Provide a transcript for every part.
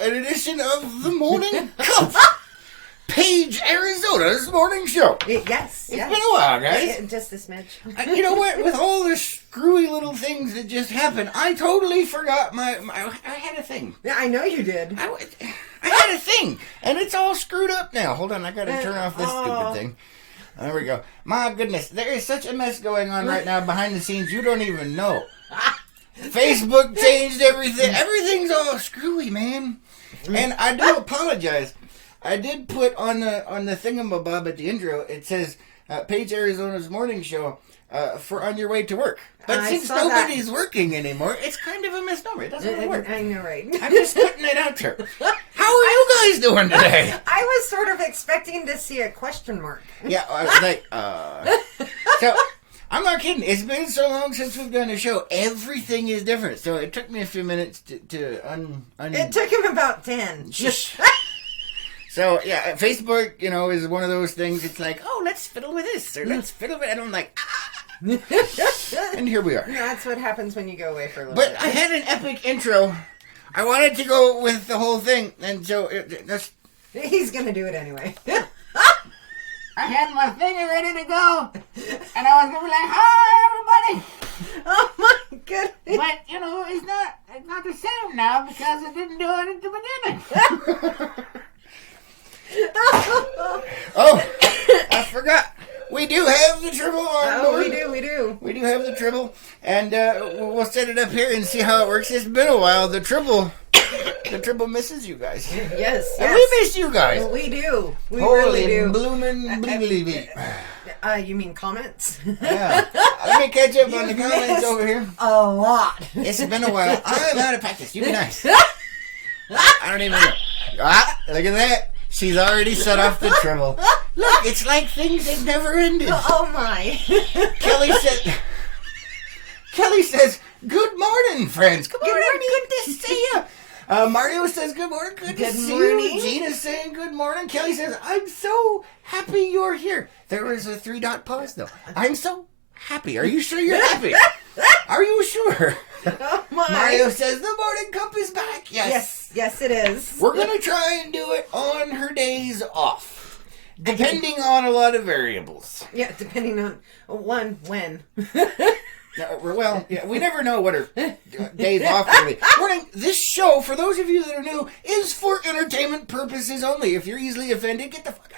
an edition of the Morning Cup. Page, Arizona's morning show. Yes. It's been a while, guys. Just a smidge. You know what? With all the screwy little things that just happened, I totally forgot I had a thing. Yeah, I know you did. I had a thing, and it's all screwed up now. Hold on, I gotta turn off this stupid thing. There we go. My goodness, there is such a mess going on right now behind the scenes. You don't even know. Facebook changed everything. Everything's all screwy, man. And I do apologize. I did put on the thingamabob at the intro, it says, Page Arizona's morning show for on your way to work. But since nobody's working anymore, it's kind of a misnomer. It doesn't really work. I know, right? I'm just putting it out there. How are you guys doing today? I was sort of expecting to see a question mark. Yeah, I was like, So, I'm not kidding. It's been so long since we've done a show. Everything is different. So it took me a few minutes to It took him about 10. So, yeah, Facebook, is one of those things. It's like, oh, let's fiddle with this, or let's fiddle with it. And I'm like, and here we are. That's what happens when you go away for a little bit. bit. I had an epic intro. I wanted to go with the whole thing, and so that's... He's going to do it anyway. I had my finger ready to go, and I was going to be like, hi, everybody. Oh, my goodness. But, it's not the same now, because I didn't do it at the beginning. Oh, I forgot. We do have the Tribble on board. We do. We do have the Tribble, and we'll set it up here and see how it works. It's been a while. The Tribble misses you guys. Yes. And we miss you guys. We do. We Holy really do. bloomin' bleebly. You mean comments? Yeah. Let me catch up on the comments over here. A lot. It's been a while. I'm out of practice. You be nice. I don't even know. Look at that. She's already set off the Tribble. Look, it's like things have never ended. Oh my. Kelly says, good morning, friends. Good morning. morning. Good to see you. Mario says, good morning. Good to see you. Gina's saying, good morning. Kelly says, I'm so happy you're here. There is a 3-dot pause, though. I'm so happy. Are you sure you're happy? Are you sure? Oh my. Mario says, the morning cup is back. Yes, it is. We're going to try and do it on her days off, depending on a lot of variables. Yeah, depending on when. Well, yeah, we never know what her days off will be. This show, for those of you that are new, is for entertainment purposes only. If you're easily offended, get the fuck out.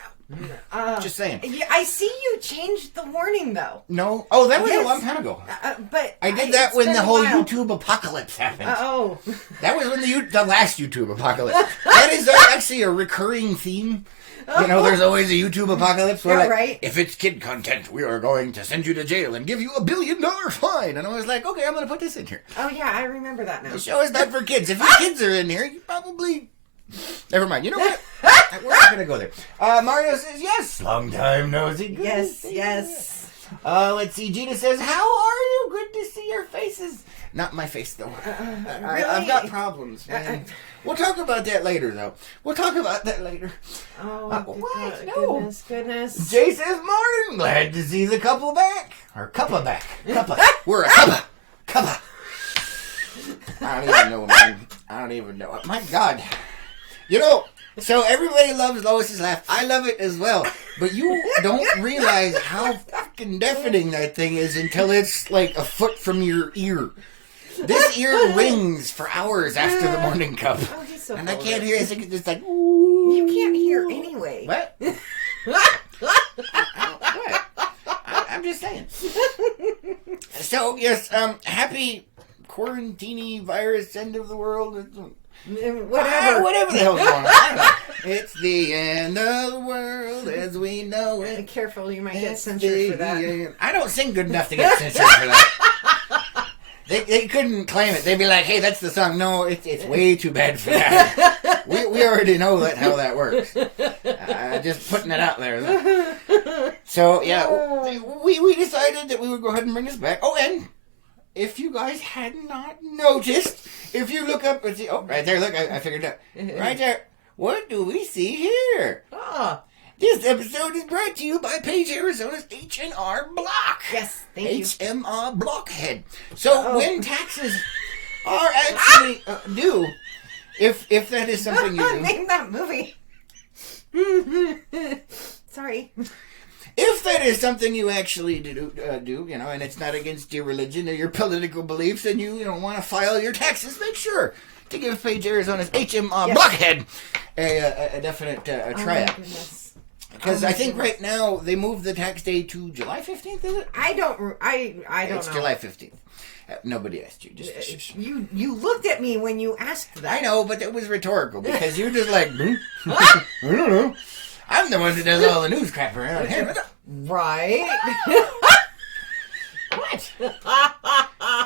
Just saying. Yeah, I see you changed the warning, though. No? Oh, that was a long time ago. But I did that when the whole YouTube apocalypse happened. Oh. That was when the last YouTube apocalypse. That is actually a recurring theme. There's always a YouTube apocalypse where, right. If it's kid content, we are going to send you to jail and give you $1 billion fine. And I was like, okay, I'm going to put this in here. Oh, yeah, I remember that now. The show is not for kids. If your kids are in here, you probably... Never mind. You know what? We're not going to go there. Mario says, yes. Long time no see. Yes. Let's see. Gina says, how are you? Good to see your faces. Not my face, though. Really? I've got problems, man. We'll talk about that later, though. Oh, what? No. Goodness. Jay says, morning. Glad to see the couple back. Or cuppa back. Cuppa. We're a cuppa. Cuppa. I don't even know, man. I don't even know. My God. So everybody loves Lois's laugh. I love it as well. But you don't realize how fucking deafening that thing is until it's like a foot from your ear. This ear rings for hours after the morning cup. Oh, he's so and I can't hear it. It's just like, ooh. You can't hear anyway. What? I'm just saying. So, yes, happy quarantini virus end of the world. Whatever the hell's going on. I don't know. It's the end of the world as we know it. Careful, you might get censored for that. I don't sing good enough to get censored for that. They couldn't claim it. They'd be like, hey, that's the song. No, it's way too bad for that. We already know how that works. Just putting it out there. So, yeah, we decided that we would go ahead and bring this back. Oh, and if you guys had not noticed, if you look up and see, oh, right there, look, I figured it out. Right there. What do we see here? This episode is brought to you by Page Arizona's H&R Block. Yes, thank you. HMR Blockhead. So when taxes are actually due, if that is something you do, Name that movie. Sorry. if that is something you actually do, and it's not against your religion or your political beliefs, and you want to file your taxes, make sure to give Page Arizona's HM Blockhead a definite try out. Because I think right now they moved the tax day to July 15th, is it? I don't know. It's July 15th. Nobody asked you. Just You looked at me when you asked that. I know, but it was rhetorical because you're just like, I don't know. I'm the one that does all the news crap around here. Right. What?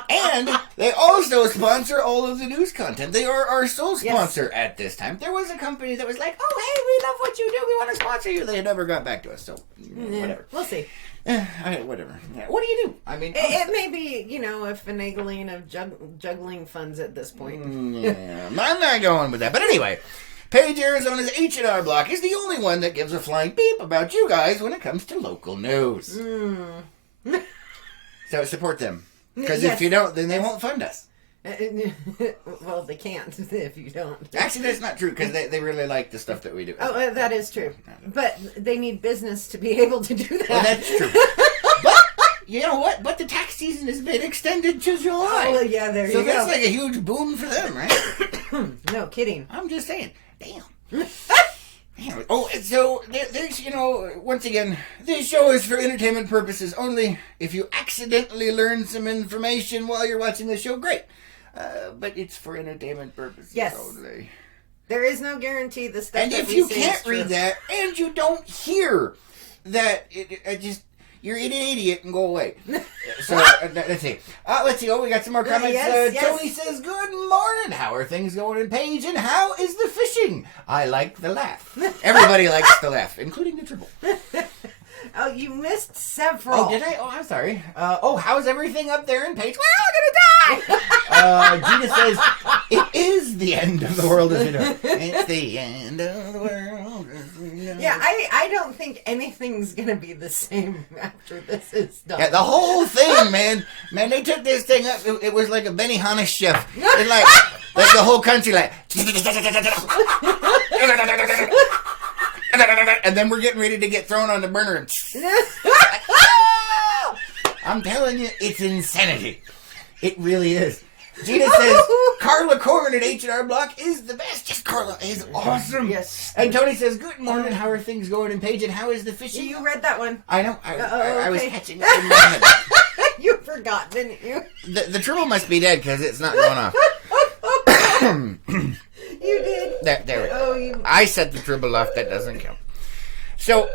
And they also sponsor all of the news content. They are our sole sponsor at this time. There was a company that was like, oh, hey, we love what you do. We want to sponsor you. They never got back to us, so whatever. We'll see. Whatever. Yeah. What do you do? I mean, it may be, a finagling of juggling funds at this point. Yeah, I'm not going with that. But anyway, Page Arizona's H&R Block is the only one that gives a flying beep about you guys when it comes to local news. So support them. Because if you don't, then they won't fund us. Well, they can't if you don't. Actually, that's not true because they really like the stuff that we do. Oh, that is true. But they need business to be able to do that. Well, that's true. But you know what? But the tax season has been extended to July. Oh, yeah, there you go. So that's like a huge boon for them, right? No kidding. I'm just saying. Damn. Oh, so there's, once again, this show is for entertainment purposes only. If you accidentally learn some information while you're watching the show, great. But it's for entertainment purposes only. There is no guarantee the stuff and that if we you say can't is read true. that and you don't hear that, you're an idiot and go away. So let's see. Oh, we got some more comments. Yes. Tony says, "Good morning. How are things going in Page? And how is the fishing? I like the laugh. Everybody likes the laugh, including the triple." Oh, you missed several. Oh, did I? Oh, I'm sorry. How's everything up there in Page? We're all gonna die! Gina says, it is the end of the world as we know it. It's the end of the world as we know it. Yeah, I don't think anything's gonna be the same after this is done. Yeah, the whole thing, man. Man, they took this thing up. It was like a Benihana chef. It's like the whole country, like... And then we're getting ready to get thrown on the burner. I'm telling you, it's insanity. It really is. Gina says, Carla Corn at H&R Block is the best. Yes, Carla is awesome. Yes. And Tony says, good morning. How are things going in Page? And how is the fishing? You read that one. I know. I was okay. catching up in my head. You forgot, didn't you? The triple must be dead because it's not going off. You did. There we go. Oh, I set the triple off. That doesn't count. So,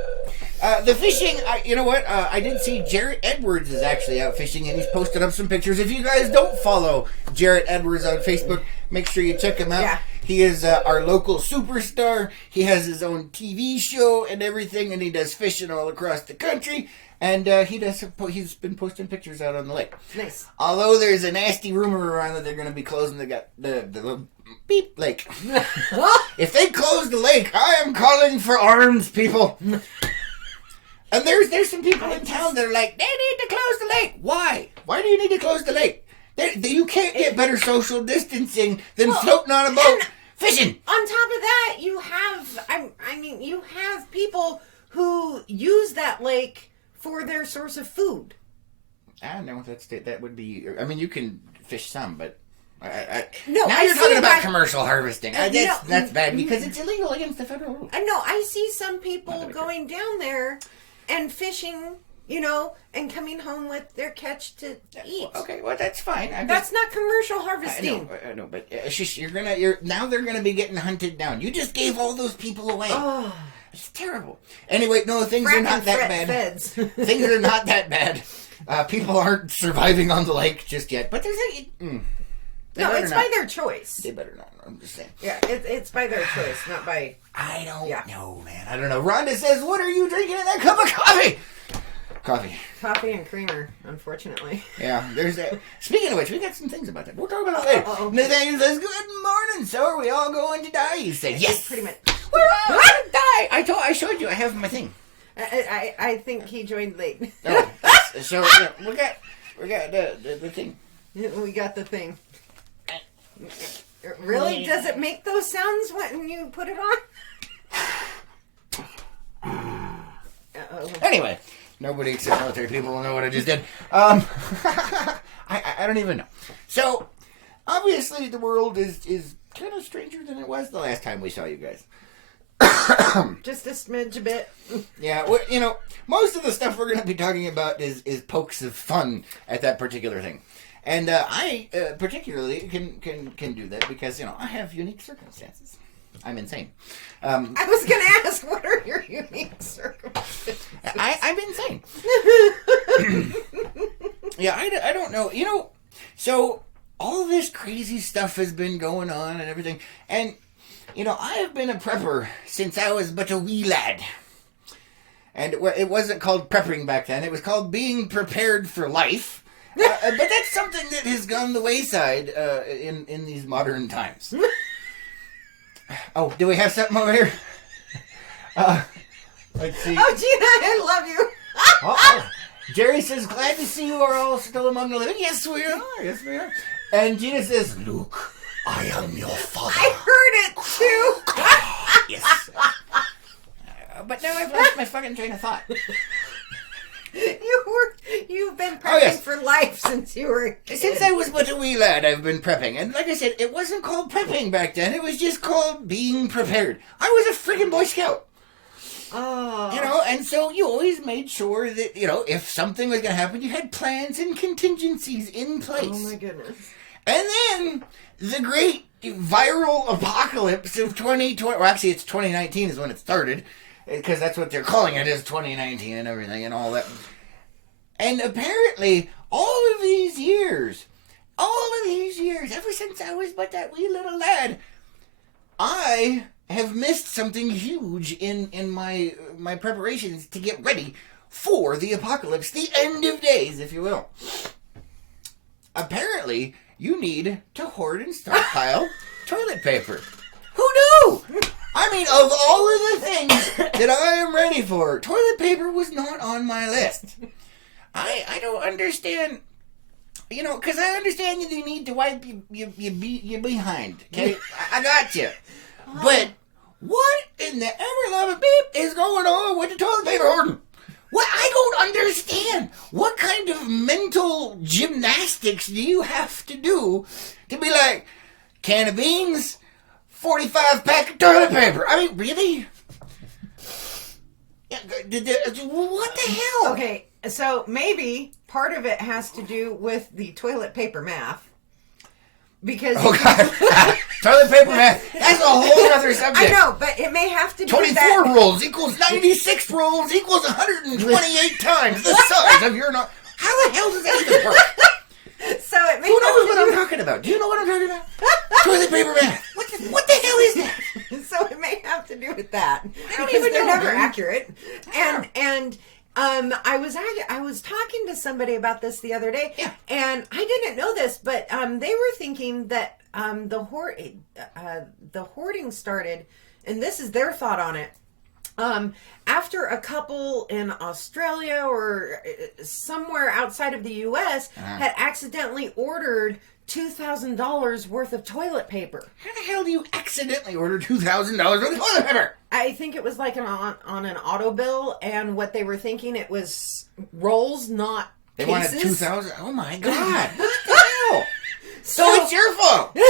the fishing, you know what? I did see Jarrett Edwards is actually out fishing, and he's posted up some pictures. If you guys don't follow Jarrett Edwards on Facebook, make sure you check him out. Yeah. He is our local superstar. He has his own TV show and everything, and he does fishing all across the country. And he's been posting pictures out on the lake. Nice. Although there's a nasty rumor around that they're going to be closing the beep lake. If they close the lake, I am calling for arms, people. And there's some people in town that are like, they need to close the lake. Why? Why do you need to close the lake? You can't get better social distancing than floating on a boat fishing. On top of that, you have people who use that lake for their source of food. I don't know if that would be. I mean, you can fish some, but No, now I you're talking see about that- commercial harvesting. No. That's bad because it's illegal against the federal rules. No, I see some people going down there and fishing, and coming home with their catch to eat. Okay, well that's fine. That's not commercial harvesting. I know, but now they're gonna be getting hunted down. You just gave all those people away. Oh, It's terrible. Anyway, no, things are not that bad. Feds. Things are not that bad. People aren't surviving on the lake just yet. But there's No, it's by their choice. They better not. I'm just saying. Yeah, it's by their choice, not by... I don't know, man. I don't know. Rhonda says, what are you drinking in that cup of coffee? Coffee and creamer, unfortunately. Yeah, there's that. Speaking of which, we got some things about that. We'll talk about it later. Nathaniel says, good morning. So are we all going to die? You said, yes. Pretty much. We're all going to die. I showed you. I have my thing. I think he joined late. No, so we got the thing. We got the thing. Really? Does it make those sounds when you put it on? Uh-oh. Anyway, nobody except military people will know what I just did. I don't even know. So, obviously, the world is kind of stranger than it was the last time we saw you guys. Just a smidge a bit. Yeah, well, you know, most of the stuff we're going to be talking about is pokes of fun at that particular thing. And I particularly can do that because, you know, I have unique circumstances. I'm insane. I was going to ask, what are your unique circumstances? I'm insane. Yeah, I don't know. You know, so all this crazy stuff has been going on and everything. And, you know, I have been a prepper since I was but a wee lad. And it wasn't called prepping back then. It was called being prepared for life. But that's something that has gone the wayside in these modern times. Oh, do we have something over here? Let's see. Oh, Gina, I love you. Oh, Jerry says, glad to see you are all still among the living. Yes, we are. Yes, we are. And Gina says, Luke, I am your father. I heard it, too. Yes. But now I've lost my fucking train of thought. You've been prepping for life since you were a kid. Since I was but a wee lad, I've been prepping. And like I said, it wasn't called prepping back then. It was just called being prepared. I was a friggin' Boy Scout. Oh. You know, and so you always made sure that, you know, if something was going to happen, you had plans and contingencies in place. Oh, my goodness. And then the great viral apocalypse of 2020, well, actually it's 2019 is when it started, because that's what they're calling it, is 2019 and everything and all that. And apparently, all of these years, ever since I was but that wee little lad, I have missed something huge in my preparations to get ready for the apocalypse, the end of days, if you will. Apparently, you need to hoard and stockpile toilet paper. Who knew? I mean, of all of the things that I am ready for, toilet paper was not on my list. I don't understand, you know, because I understand you need to wipe your behind, okay? I got you. But what in the ever-loving beep is going on with the toilet paper hoarding? What? I don't understand. What kind of mental gymnastics do you have to do to be like, can of beans, 45 pack of toilet paper? I mean, really? What the hell? Okay, so maybe part of it has to do with the toilet paper math. Because oh god, toilet paper math, that's a whole other subject. I know, but it may have to do 24 with that. rolls equals 96 rolls equals 128 times the size of your... How the hell does that even work? So it may Who knows what I'm talking about? Do you know what I'm talking about? Toilet paper math. What the hell is that? So it may have to do with that. I don't Because even they're know, never man. accurate. And I was talking to somebody about this the other day, Yeah. and I didn't know this, but they were thinking that the hoarding started, and this is their thought on it. After a couple in Australia or somewhere outside of the U.S. had accidentally ordered $2,000 worth of toilet paper. How the hell do you accidentally order $2,000 worth of toilet paper? I think it was like on an auto bill, and what they were thinking, it was rolls, not They cases. wanted 2,000. Oh my god! What the hell? So it's your fault. So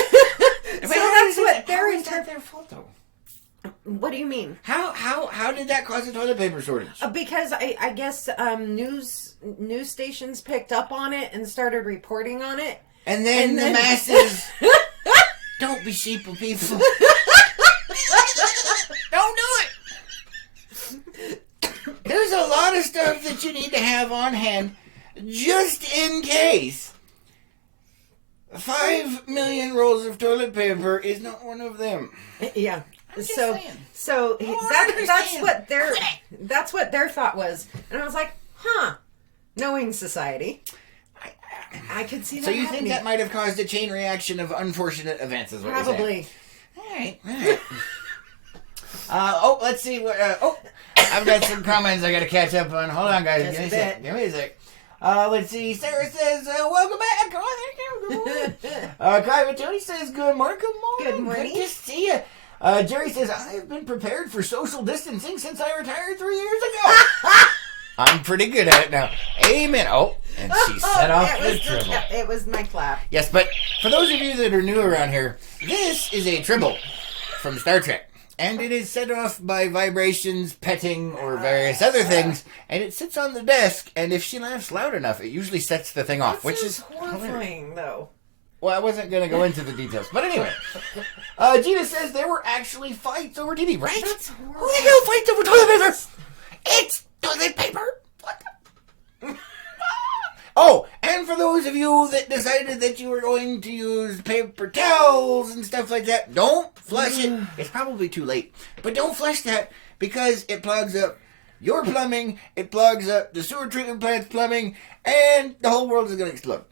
that's what How they're is that their fault though? What do you mean? How did that cause a toilet paper shortage? Because I guess news stations picked up on it and started reporting on it. And then the masses. Don't be sheeple, people. Don't do it. There's a lot of stuff that you need to have on hand just in case. 5 million rolls of toilet paper is not one of them. Yeah. just So saying. so I don't that's understand. that's what their thought was, and I was like, huh. Knowing society, I could see that. So you happening. think that might have caused a chain reaction of unfortunate events, is what you're saying? Probably. All right. Let's see. I've got some comments I got to catch up on. Hold on, guys. Just Give me a a sec. bit. Give me a sec. Let's see. Sarah says, welcome back. Oh, thank you. Kai Tony says, good morning. Good morning. Good to see you. Jerry says, I've been prepared for social distancing since I retired 3 years ago. I'm pretty good at it now. Amen. Oh, and she set off the tribble. It was my clap. Yes, but for those of you that are new around here, this is a tribble from Star Trek. And it is set off by vibrations, petting, or various other things. And it sits on the desk, and if she laughs loud enough, it usually sets the thing off, which is horrifying, though. Well, I wasn't going to go into the details. But anyway, Gina says there were actually fights over TV, right? That's horrible. Who the hell fights over toilet paper? It's toilet paper. What the? Oh, and for those of you that decided that you were going to use paper towels and stuff like that, don't flush it. It's probably too late. But don't flush that because it plugs up your plumbing, it plugs up the sewer treatment plant's plumbing, and the whole world is going to explode.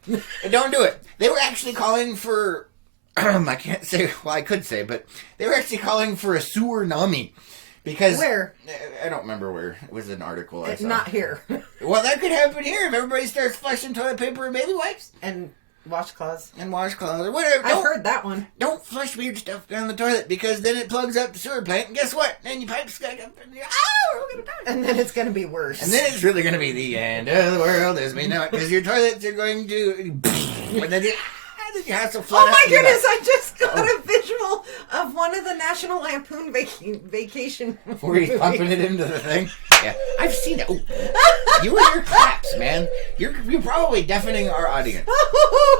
Don't do it. They were actually calling for, I can't say, well, I could say, but they were actually calling for a sewer nami. Because where? I don't remember where. It was an article I saw. Not here. Well, that could happen here if everybody starts flushing toilet paper and baby wipes. And washcloths. And washcloths or whatever. I've heard that one. Don't flush weird stuff down the toilet because then it plugs up the sewer plant. And guess what? Then your pipes got up and you're, we're going to die. And then it's going to be worse. And then it's really going to be the end of the world as we know it. Because your toilets are going to... And then you have to flood oh my up goodness, I just got a visual of one of the National Lampoon vacation where he's pumping it into the thing. Yeah, I've seen it. Oh. You and your claps, man. You're probably deafening our audience. I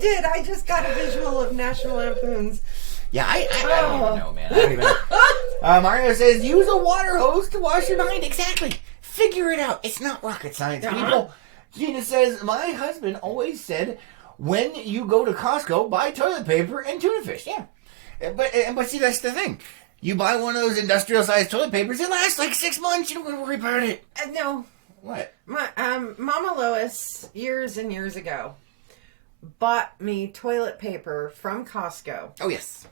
did. I just got a visual of National Lampoons. Yeah, I don't even know, man. I don't even know. Mario says, use a water hose to wash your behind. Exactly. Figure it out. It's not rocket science, people. Gina says, my husband always said, when you go to Costco, buy toilet paper and tuna fish. Yeah. But see, that's the thing. You buy one of those industrial-sized toilet papers, it lasts like 6 months. You don't want to worry about it. No. What? My Mama Lois, years and years ago, bought me toilet paper from Costco. Oh, yes.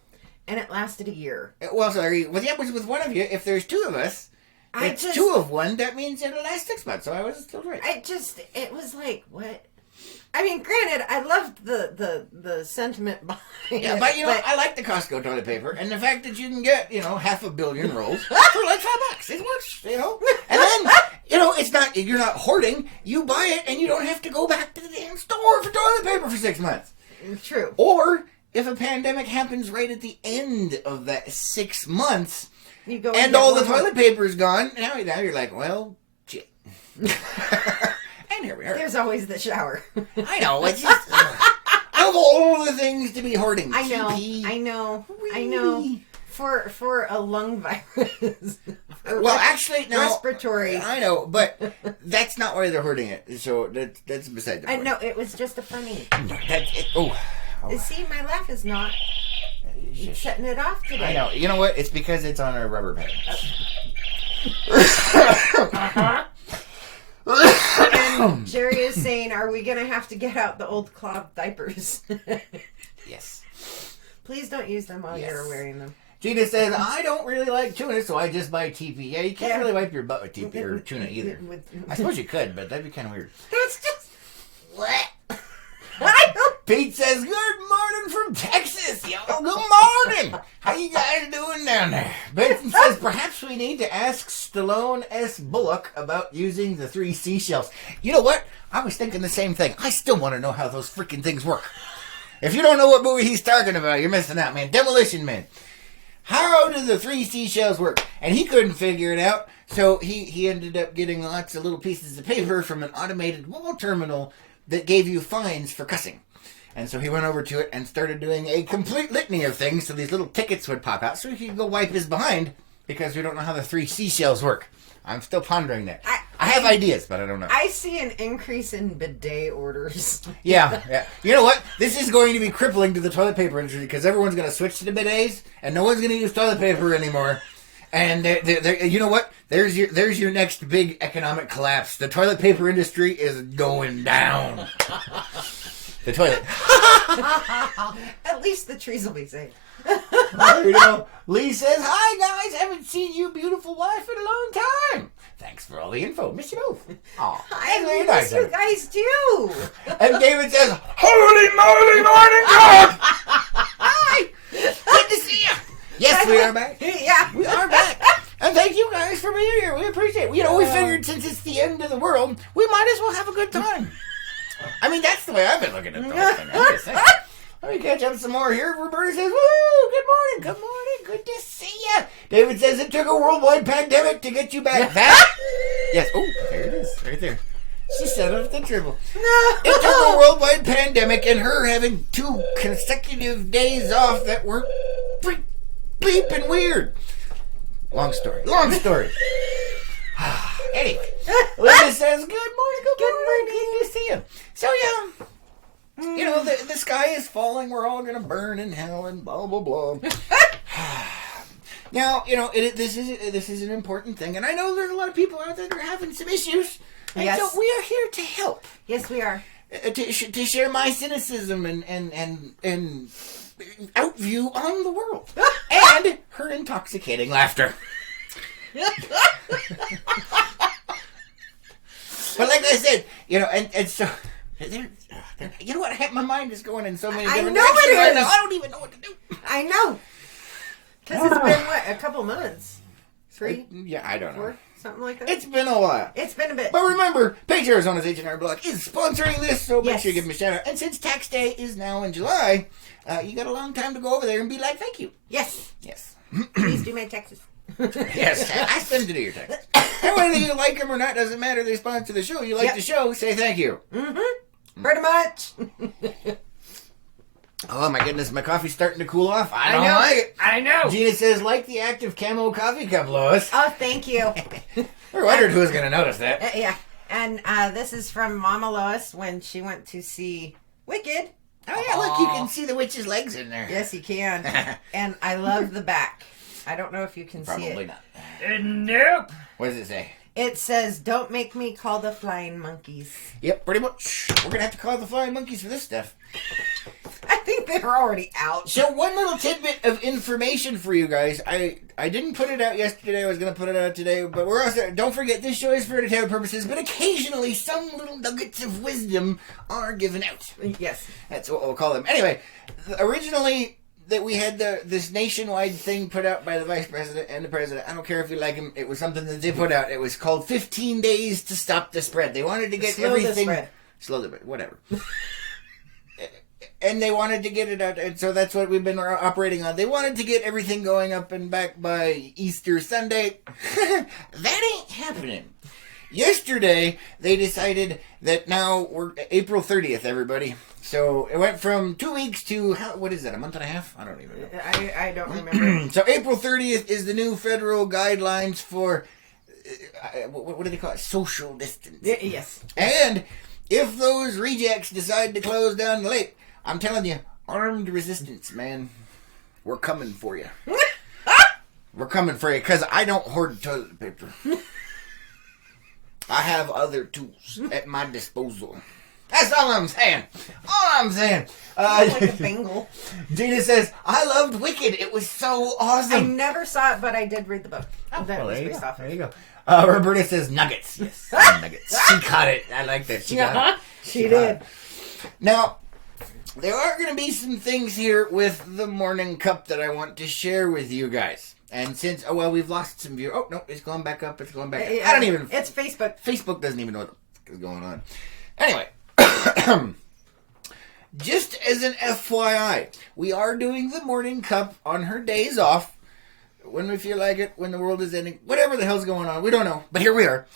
And it lasted a year. Well, sorry. Well, yeah, with one of you, if there's two of us, it's two of one. That means it'll last 6 months. So I was still right. It was like, what? I mean, granted, I loved the sentiment behind it. Yeah, but I like the Costco toilet paper, and the fact that you can get 500 million rolls for like $5. It works, And then it's not you're not hoarding. You buy it, and you don't have to go back to the damn store for toilet paper for 6 months. True. Or if a pandemic happens right at the end of that 6 months, you go and all the toilet paper is gone, now you're like, well, shit. And here we are. There's always the shower. I know. It's just of all the things to be hoarding. I know. For a lung virus. Well, actually, no. Respiratory. I know, but that's not why they're hoarding it. So that's beside the point. I know. It was just a funny. Oh. See, my laugh is not shutting it off today. I know. You know what? It's because it's on a rubber pad. And Jerry is saying, are we going to have to get out the old cloth diapers? Yes. Please don't use them while you're wearing them. Gina says, I don't really like tuna, so I just buy TP. Yeah, you can't really wipe your butt with TP or tuna either. I suppose you could, but that'd be kind of weird. That's just... What? Pete says, good morning from Texas, y'all. Good morning. How you guys doing down there? Benson says, perhaps we need to ask Stallone S. Bullock about using the 3 seashells. You know what? I was thinking the same thing. I still want to know how those freaking things work. If you don't know what movie he's talking about, you're missing out, man. Demolition Man. How do the 3 seashells work? And he couldn't figure it out, so he ended up getting lots of little pieces of paper from an automated wall terminal that gave you fines for cussing. And so he went over to it and started doing a complete litany of things so these little tickets would pop out so he could go wipe his behind because we don't know how the 3 seashells work. I'm still pondering that. I have ideas, but I don't know. I see an increase in bidet orders. Yeah. You know what? This is going to be crippling to the toilet paper industry because everyone's going to switch to the bidets and no one's going to use toilet paper anymore. And you know what? There's your next big economic collapse. The toilet paper industry is going down. The toilet. At least the trees will be safe. There you go. Lee says, hi guys, haven't seen you beautiful wife in a long time. Thanks for all the info. Miss you both. Aw, I miss you guys too. And David says, "Holy moly, morning dog! Hi, good to see you." Yes, we are back. Yeah, we are back. And thank you guys for being here. We appreciate it. You know, we figured since it's the end of the world, we might as well have a good time. I mean, that's the way I've been looking at the whole thing. I'm just saying. Let me catch up some more here. Roberta says, "Woo! Good morning. Good to see you." David says it took a worldwide pandemic to get you back. That? Yes. Oh, there it is, right there. She set up the dribble. It took a worldwide pandemic and her having 2 consecutive days off that were bleeping weird. Long story. Anyway, Linda says, "Good morning. Good to see you." So yeah. You know, the sky is falling. We're all going to burn in hell and blah, blah, blah. Now, you know, this is an important thing. And I know there's a lot of people out there that are having some issues. And yes. so we are here to help. Yes, we are. To share my cynicism and outview on the world. And her intoxicating laughter. But like I said, you know, and so... You know what? My mind is going in so many different directions right now. I don't even know what to do. I know. Because it's been, what, a couple months? 3? Yeah, I don't know. 4? Something like that? It's been a while. It's been a bit. But remember, Page Arizona's H&R Block is sponsoring this, so make yes. sure you give them a shout out. And since tax day is now in July, you got a long time to go over there and be like, thank you. Yes. Yes. Please do my taxes. Yes, ask them to do your taxes. And whether you like them or not doesn't matter. They sponsor the show. You like the show, say thank you. Mm-hmm. Pretty much. Oh my goodness, my coffee's starting to cool off. I don't know. like it. I know. Gina says, like the active camo coffee cup, Lois. Oh, thank you. I wondered who was going to notice that. Yeah. And this is from Mama Lois when she went to see Wicked. Oh yeah, look, you can see the witch's legs in there. Yes, you can. And I love the back. I don't know if you can see it. Probably not. Nope. What does it say? It says, "Don't make me call the flying monkeys." Yep, pretty much. We're going to have to call the flying monkeys for this stuff. I think they're already out. So one little tidbit of information for you guys. I didn't put it out yesterday. I was going to put it out today. But we're also, don't forget, this show is for entertainment purposes. But occasionally, some little nuggets of wisdom are given out. Yes. That's what we'll call them. Anyway, originally... that we had this nationwide thing put out by the vice president and the president. I don't care if you like him. It was something that they put out. It was called 15 Days to Stop the Spread. They wanted to get everything... Slow the spread. Whatever. And they wanted to get it out. And so that's what we've been operating on. They wanted to get everything going up and back by Easter Sunday. That ain't happening. Yesterday, they decided that now we're April 30th, everybody. So it went from 2 weeks to, what is that, a month and a half? I don't even know. I don't remember. So April 30th is the new federal guidelines for, what do they call it? Social distancing. Yes. And if those rejects decide to close down the lake, I'm telling you, armed resistance, man. We're coming for you. We're coming for you, because I don't hoard toilet paper. I have other tools at my disposal. That's all I'm saying. Like a Bengal. Gina says, I loved Wicked. It was so awesome. I never saw it, but I did read the book. Oh, that well, was there you based go. off of. There you go. Roberta says nuggets. Yes, nuggets. She caught it. I like that. She got it. She did. Now, there are going to be some things here with the morning cup that I want to share with you guys. And since, we've lost some viewers. Oh, no, it's going back up. It's going back up. I don't even... It's Facebook. Facebook doesn't even know what is going on. Anyway. Just as an FYI, we are doing the morning cup on her days off. When we feel like it, when the world is ending. Whatever the hell's going on. We don't know. But here we are.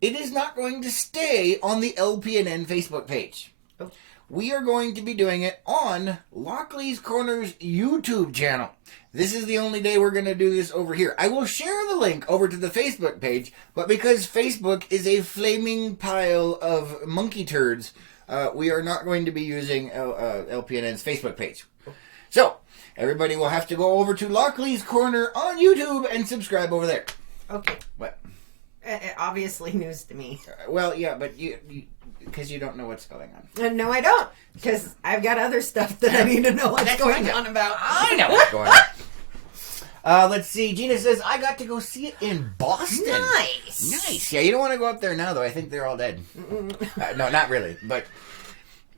It is not going to stay on the LPNN Facebook page. Oh. We are going to be doing it on Lockley's Corner's YouTube channel. This is the only day we're going to do this over here. I will share the link over to the Facebook page, but because Facebook is a flaming pile of monkey turds, we are not going to be using LPNN's Facebook page. So, everybody will have to go over to Lockley's Corner on YouTube and subscribe over there. Okay. What? Obviously news to me. Well, yeah, but you because you don't know what's going on. No, I don't. Because I've got other stuff that I need to know what's going on about. I know what's going on. Let's see. Gina says, I got to go see it in Boston. Nice. Nice. Yeah, you don't want to go up there now, though. I think they're all dead. No, not really. But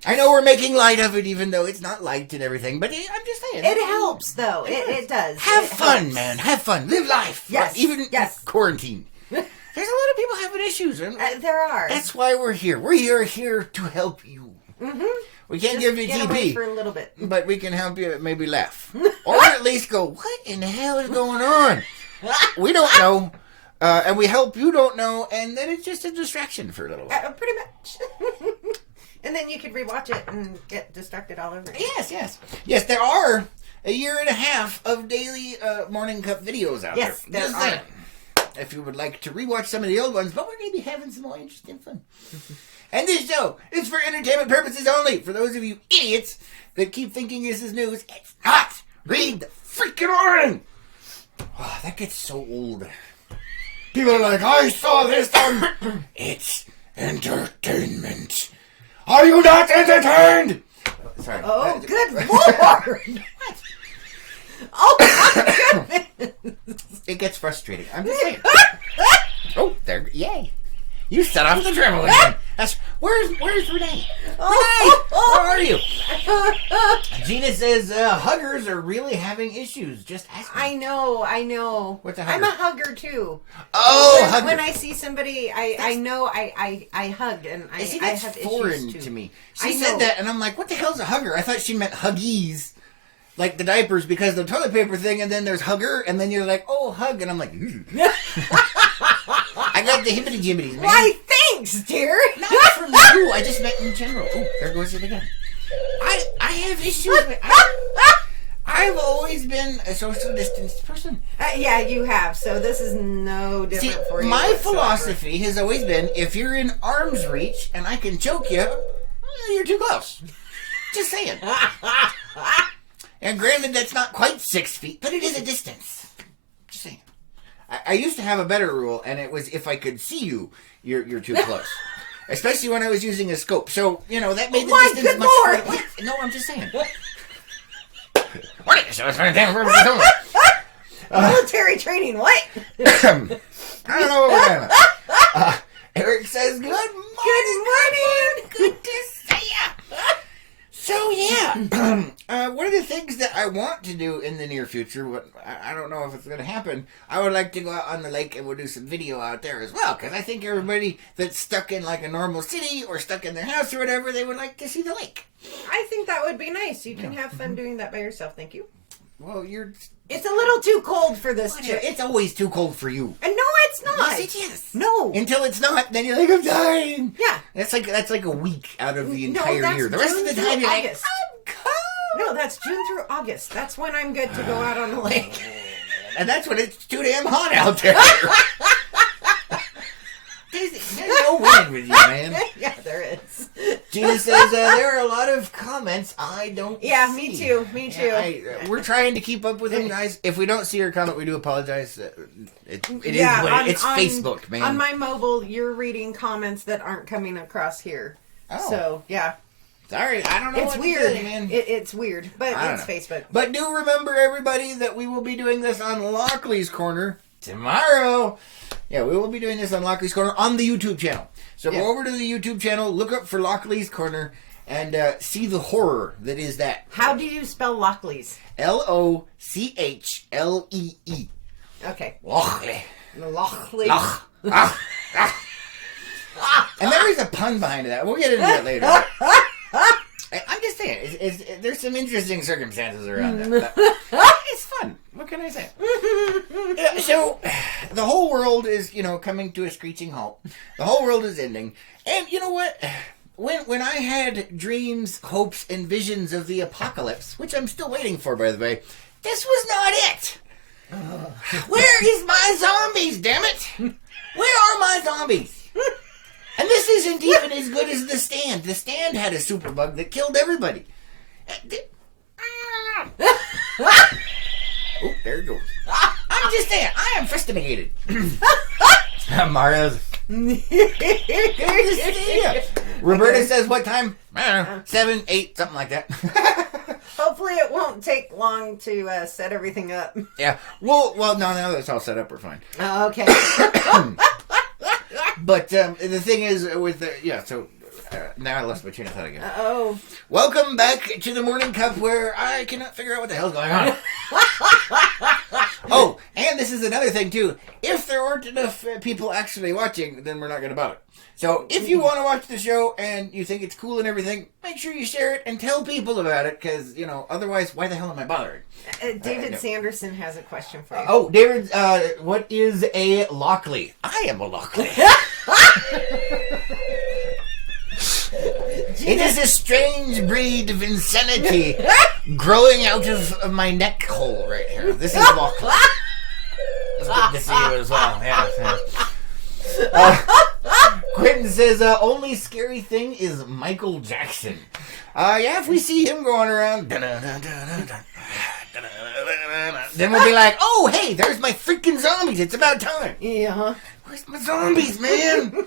I know we're making light of it, even though it's not light and everything. But I'm just saying. It helps, though. It does. Have it fun, helps. man. Have fun. Live life. Yes. Even yes. quarantine. There's a lot of people having issues. And there are. that's why we're here. We are here to help you. Mm-hmm. We can't Just give you get away TP. for a little bit. But we can help you maybe laugh. Or at least go, what in the hell is going on? We don't know. And we hope you don't know. And then it's just a distraction for a little while. Pretty much. And then you could rewatch it and get distracted all over again. Yes. Yes, there are a year and a half of daily Morning Cup videos out Yes, there. there Just are. saying. If you would like to rewatch some of the old ones, but we're going to be having some more interesting fun. And this show is for entertainment purposes only. For those of you idiots that keep thinking this is news, it's not. Read the freaking warning. Oh, that gets so old. People are like, I saw this on... It's entertainment. Are you not entertained? Sorry. Oh, good Lord. What? Oh, my goodness. It gets frustrating. I'm just saying. Oh, there. Yay. You set off the treble again. That's where's Renee? Renee, where are you? Gina says huggers are really having issues. Just ask me. I know. What's a hugger? I'm a hugger too. Oh, hugger. When I see somebody, I know I hug and I See, that's have foreign issues too. to me. I She said know. that, and I'm like, what the hell's a hugger? I thought she meant huggies. Like the diapers, because the toilet paper thing, and then there's hugger, and then you're like, oh, hug, and I'm like, ooh. I got the hippity jimmies, man. Why, thanks, dear. Not from you, I just meant in general. Oh, there goes it again. I have issues with... I've always been a social distanced person. Yeah, you have. So this is no different See, for you. my whatsoever. philosophy has always been, if you're in arm's reach and I can choke you, you're too close. Just saying. And granted, that's not quite 6 feet, but it is a distance. Just saying. I used to have a better rule, and it was if I could see you, you're too close. Especially when I was using a scope. So, that made the My distance good much Lord. further. No, I'm just saying. Military training, what? I don't know what we're talking about. Eric says, good morning. Good to see ya. So, yeah. One of the things that I want to do in the near future, but I don't know if it's going to happen, I would like to go out on the lake and we'll do some video out there as well. Because I think everybody that's stuck in like a normal city or stuck in their house or whatever, they would like to see the lake. I think that would be nice. You can have fun doing that by yourself. Thank you. Well, It's a little too cold for this chick. it's always too cold for you. And no, it's not. Yes, it is. No. Until it's not, then you're like, I'm dying. Yeah. That's like a week out of the No, entire that's year. The rest of the June time through you're like, August. I'm cold. No, that's June through August. That's when I'm good to go out on the lake. And that's when it's too damn hot out there. There's no winning with you, man. Yeah, there is. Gina says there are a lot of comments I don't Yeah, see. me too. Me too. Yeah, we're trying to keep up with them, guys. If we don't see your comment, we do apologize. It is Yeah, what on- it's on- Facebook, man. On my mobile, you're reading comments that aren't coming across here. Oh. So, yeah. Sorry, I don't know It's what weird. to do, man. It's weird, but I don't it's know. Facebook. But do remember, everybody, that we will be doing this on Lockley's Corner tomorrow. Yeah, we will be doing this on Lockley's Corner on the YouTube channel. So Yeah. go over to the YouTube channel, look up for Lockley's Corner, and see the horror that is that. How do you spell Lockley's? Locchlee. Okay. Lockley. Lockley. Loch. And there is a pun behind that. We'll get into that later. I'm just saying, there's some interesting circumstances around that. It's fun. What can I say? Yeah, so, the whole world is, coming to a screeching halt. The whole world is ending. And you know what? When I had dreams, hopes, and visions of the apocalypse, which I'm still waiting for, by the way, this was not it. Where is my zombies, damn it? Where are my zombies? And this isn't even as good as The Stand. The Stand had a superbug that killed everybody. Oh, there it goes. I'm just saying, I am fustigated. Mario's. Roberta says, what time? I don't know, 7, 8, something like that. Hopefully it won't take long to set everything up. Yeah. Well, no, now that's all set up, we're fine. Okay. But the thing is, with the so now I lost my train of thought again. Oh. Welcome back to the Morning Cup, where I cannot figure out what the hell's going on. Oh, and this is another thing too. If there aren't enough people actually watching, then we're not going to bother. So if you want to watch the show and you think it's cool and everything, make sure you share it and tell people about it, because, otherwise, why the hell am I bothering? David Sanderson has a question for you. Oh, David, what is a Lockley? I am a Lockley. It is a strange breed of insanity growing out of my neck hole right here. This is Lockley. It's good to see you as well. Yeah. Quentin says, only scary thing is Michael Jackson. If we see him going around, then we'll be like, oh, hey, there's my freaking zombies. It's about time. Yeah. Where's my zombies, man?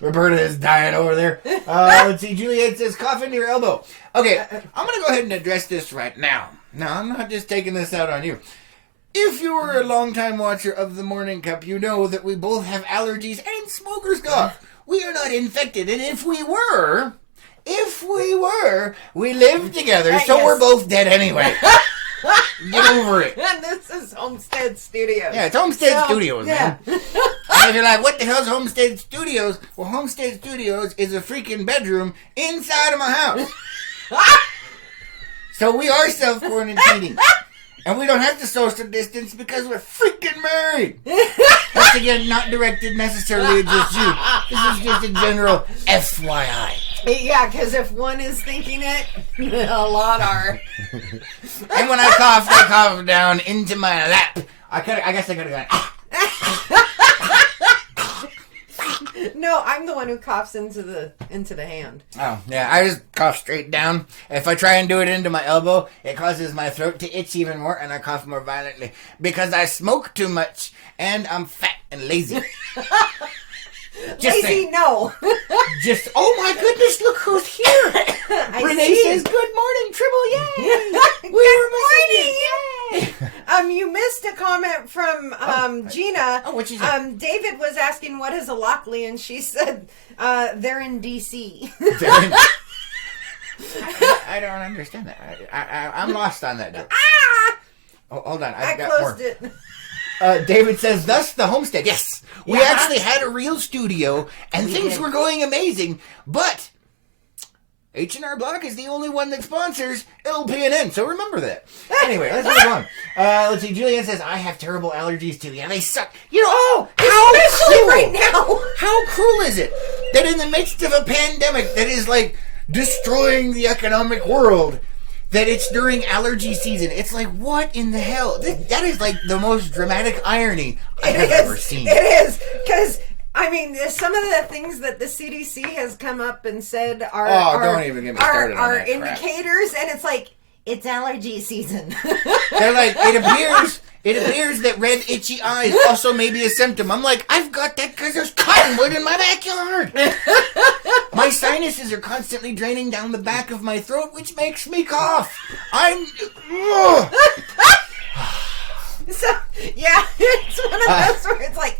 Roberta is dying over there. Let's see. Juliet says, cough into your elbow. Okay, I'm going to go ahead and address this right now. No, I'm not just taking this out on you. If you were a longtime watcher of the Morning Cup, you know that we both have allergies and smoker's cough. We are not infected, and if we were, we live together, so yes. we're both dead anyway. Get over it. And this is Homestead Studios. Yeah, it's Homestead Studios, man. And if you're like, what the hell's Homestead Studios? Well, Homestead Studios is a freaking bedroom inside of my house. So we are self-quarantining. And we don't have to social distance because we're freaking married. Once again, not directed necessarily at just you. This is just a general FYI. Yeah, because if one is thinking it, a lot are. And when I cough down into my lap. I guess I could have gone. No, I'm the one who coughs into the hand. Oh, yeah, I just cough straight down. If I try and do it into my elbow, it causes my throat to itch even more, and I cough more violently. Because I smoke too much, and I'm fat and lazy. Lazy, no. Oh my goodness, look who's here. Renee says, good morning, Tribble, yay. Good morning, yay. You missed a comment from Gina. Oh, what'd she say? David was asking what is a Lockley, and she said they're in D.C. I don't understand that. I'm lost on that. Oh, hold on, I got closed more. it. David says, thus the homestead. Yes, we actually had a real studio, and things were going amazing, but H&R Block is the only one that sponsors LPNN, so remember that. Anyway, let's move on. Let's see, Julianne says, I have terrible allergies too. Yeah, they suck. How cruel right now. How cruel is it that in the midst of a pandemic that is like destroying the economic world, that it's during allergy season? It's like, what in the hell? That is like the most dramatic irony I have ever seen. It is, because some of the things that the CDC has come up and said are don't even get me started on that indicators, crap. And it's like, it's allergy season. They're like, it appears that red itchy eyes also may be a symptom. I'm like, I've got that because there's cottonwood in my backyard. My sinuses are constantly draining down the back of my throat, which makes me cough. So, yeah, it's one of those where it's like,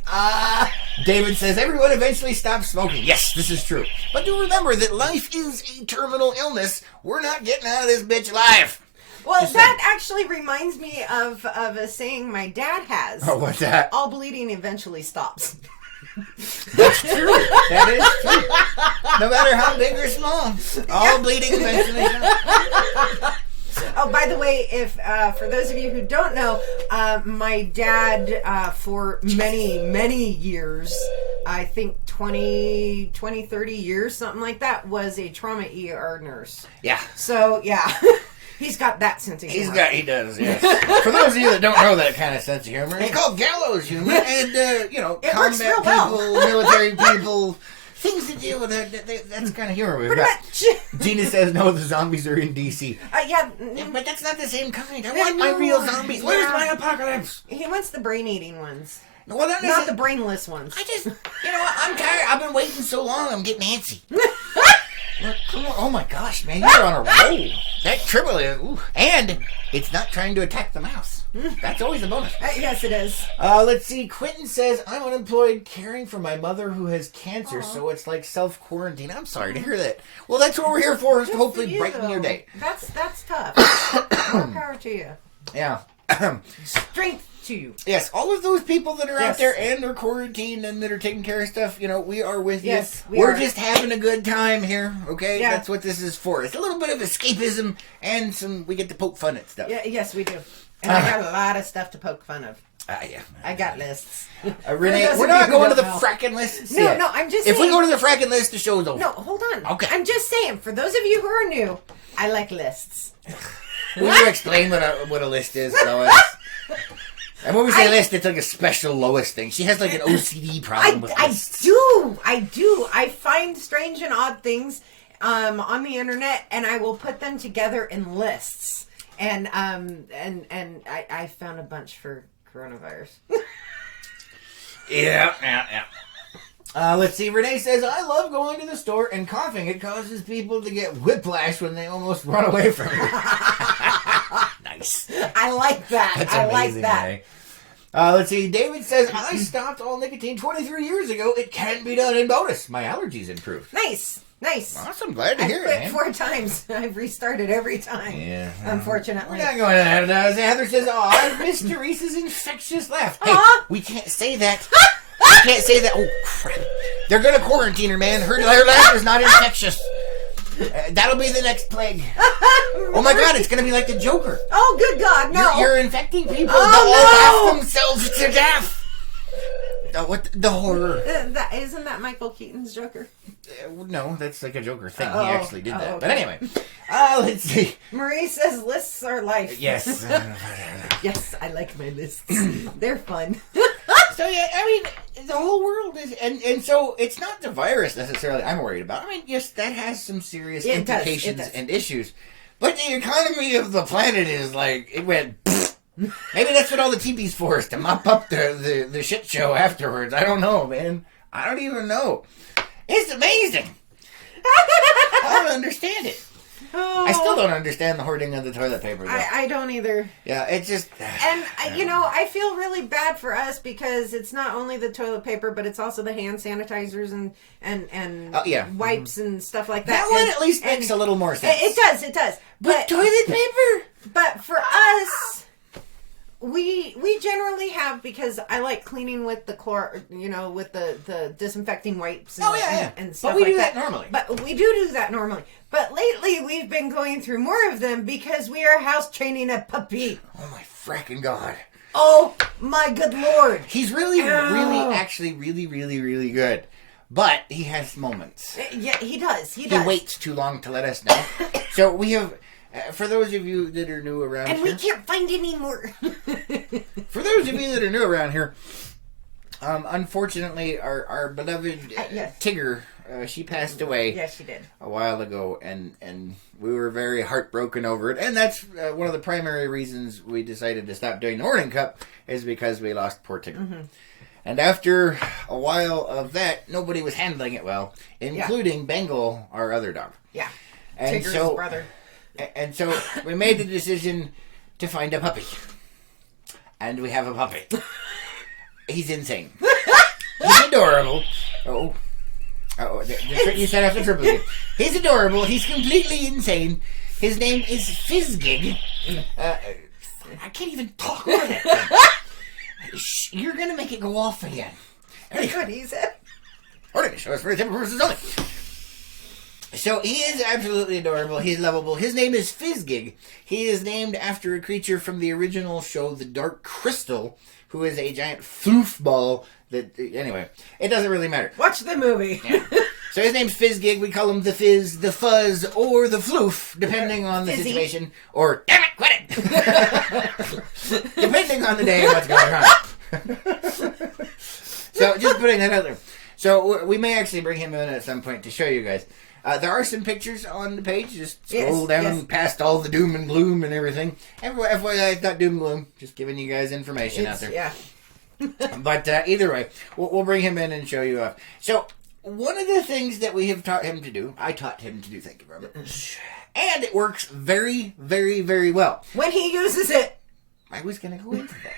David says, everyone eventually stops smoking. Yes, this is true. But do remember that life is a terminal illness. We're not getting out of this bitch alive. Well, that actually reminds me of a saying my dad has. Oh, what's that? All bleeding eventually stops. That's true. That is true. No matter how big or small, all bleeding eventually stops. Oh, by the way, if for those of you who don't know, my dad, for many years, I think 20, 30 years, something like that, was a trauma ER nurse. Yeah. So, yeah. He's got that sense of humor. He does, yes. For those of you that don't know that kind of sense of humor, it's called gallows humor, and, combat people, military people, things to deal with that's kind of humor we've got. Gina says, no, the zombies are in D.C. Yeah, but that's not the same kind. I want my real zombies. Yeah. Where's my apocalypse? He wants the brain-eating ones. Well, not the brainless ones. I just, I'm tired. I've been waiting so long, I'm getting antsy. Look, come on. Oh my gosh, man, you're on a roll. That triple is, ooh. And it's not trying to attack the mouse. That's always a bonus. Yes, it is. Let's see. Quentin says, I'm unemployed caring for my mother who has cancer, so it's like self-quarantine. I'm sorry to hear that. Well, that's what we're here for, is to hopefully brighten your day. That's tough. More power to you. Yeah. Strength to you. Yes, all of those people that are out there and are quarantined and that are taking care of stuff, we are with you. We're just having a good time here, okay? Yeah. That's what this is for. It's a little bit of escapism and we get to poke fun at stuff. Yeah, yes, we do. And I got a lot of stuff to poke fun of. Yeah. I got lists. Renee, we're not going to the fracking lists yet. No, I'm just saying. If we go to the fracking list, the show's over. No, hold on. Okay. I'm just saying, for those of you who are new, I like lists. Will you explain what a list is, Lois? And when we say list, it's like a special Lois thing. She has like an OCD problem with lists. I do. I find strange and odd things on the internet, and I will put them together in lists. And I found a bunch for coronavirus. Yeah. Let's see. Renee says, I love going to the store and coughing. It causes people to get whiplash when they almost run away from it. Nice. I like that. That's I amazing, like that. Renee. Let's see. David says, I stopped all nicotine 23 years ago. It can be done in bonus. My allergies improved. Nice. Awesome. Glad to hear it, man. 4 times. I've restarted every time. Yeah. Unfortunately. We're not going to that. Heather says, I miss Teresa's infectious laugh. Hey, we can't say that. We can't say that. Oh, crap. They're going to quarantine her, man. Her laugh is not infectious. That'll be the next plague. Oh my God, it's going to be like the Joker. Oh, good God, no. You're infecting people. They'll all laugh themselves to death. What the horror? Isn't that Michael Keaton's Joker? No, that's like a Joker thing. He actually did that. Okay. But anyway, let's see. Marie says lists are life. Yes. Yes, I like my lists. They're fun. So yeah, I mean, the whole world is, and so it's not the virus necessarily I'm worried about. I mean, yes, that has some serious implications and issues, but the economy of the planet is like, it went. Maybe that's what all the TV's for, is to mop up the shit show afterwards. I don't know, man. I don't even know. It's amazing. I don't understand it. I still don't understand the hoarding of the toilet paper, though. I don't either. Yeah, it's just... And, I feel really bad for us because it's not only the toilet paper, but it's also the hand sanitizers and wipes and stuff like that. That one at least makes a little more sense. It does. But toilet paper? But for us... We generally have, because I like cleaning with the with the disinfecting wipes and stuff like that. But we do that normally. But we do that normally. But lately we've been going through more of them because we are house training a puppy. Oh my fracking God. Oh my good Lord. He's really good. But he has moments. Yeah, he does. He waits too long to let us know. So we have... for those of you that are new around here... And we can't find any more. For those of you that are new around here, unfortunately, our beloved Tigger, she passed away. Yes, she did. A while ago, and we were very heartbroken over it. And that's one of the primary reasons we decided to stop doing the Morning Cup, is because we lost poor Tigger. Mm-hmm. And after a while of that, nobody was handling it well, including Bengal, our other dog. Yeah, and Tigger's brother. And so we made the decision to find a puppy. And we have a puppy. He's insane. He's adorable. You said after triple again. He's adorable. He's completely insane. His name is Fizzgig. I can't even talk about it. You're going to make it go off again. That's what he said. Show us for the purposes only. So he is absolutely adorable. He's lovable. His name is Fizzgig. He is named after a creature from the original show, The Dark Crystal, who is a giant floofball that... Anyway, it doesn't really matter. Watch the movie. Yeah. So his name's Fizzgig. We call him the Fizz, the Fuzz, or the Floof, depending on the situation. Or, damn it, quit it! Depending on the day and what's going on. So just putting that out there. So we may actually bring him in at some point to show you guys. There are some pictures on the page. Just scroll down past all the doom and gloom and everything. FYI, it's not doom and gloom. Just giving you guys information out there. Yeah. But either way, we'll bring him in and show you off. So one of the things that we have taught him to do, I taught him to do, thank you very much, and it works very, very, very well. When he uses it. I was going to go into that.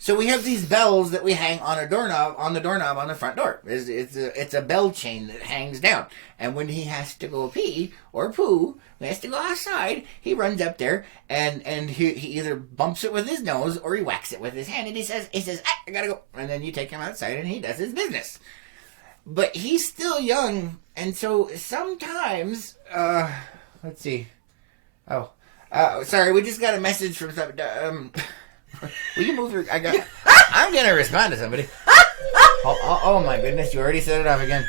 So we have these bells that we hang on the doorknob on the front door. It's a bell chain that hangs down. And when he has to go pee or poo, he has to go outside, he runs up there and he either bumps it with his nose or he whacks it with his hand and he says, I gotta go. And then you take him outside and he does his business. But he's still young, and so sometimes, let's see. Oh, sorry, we just got a message from some, will you move your... I'm going to respond to somebody. Oh, my goodness. You already set it off again.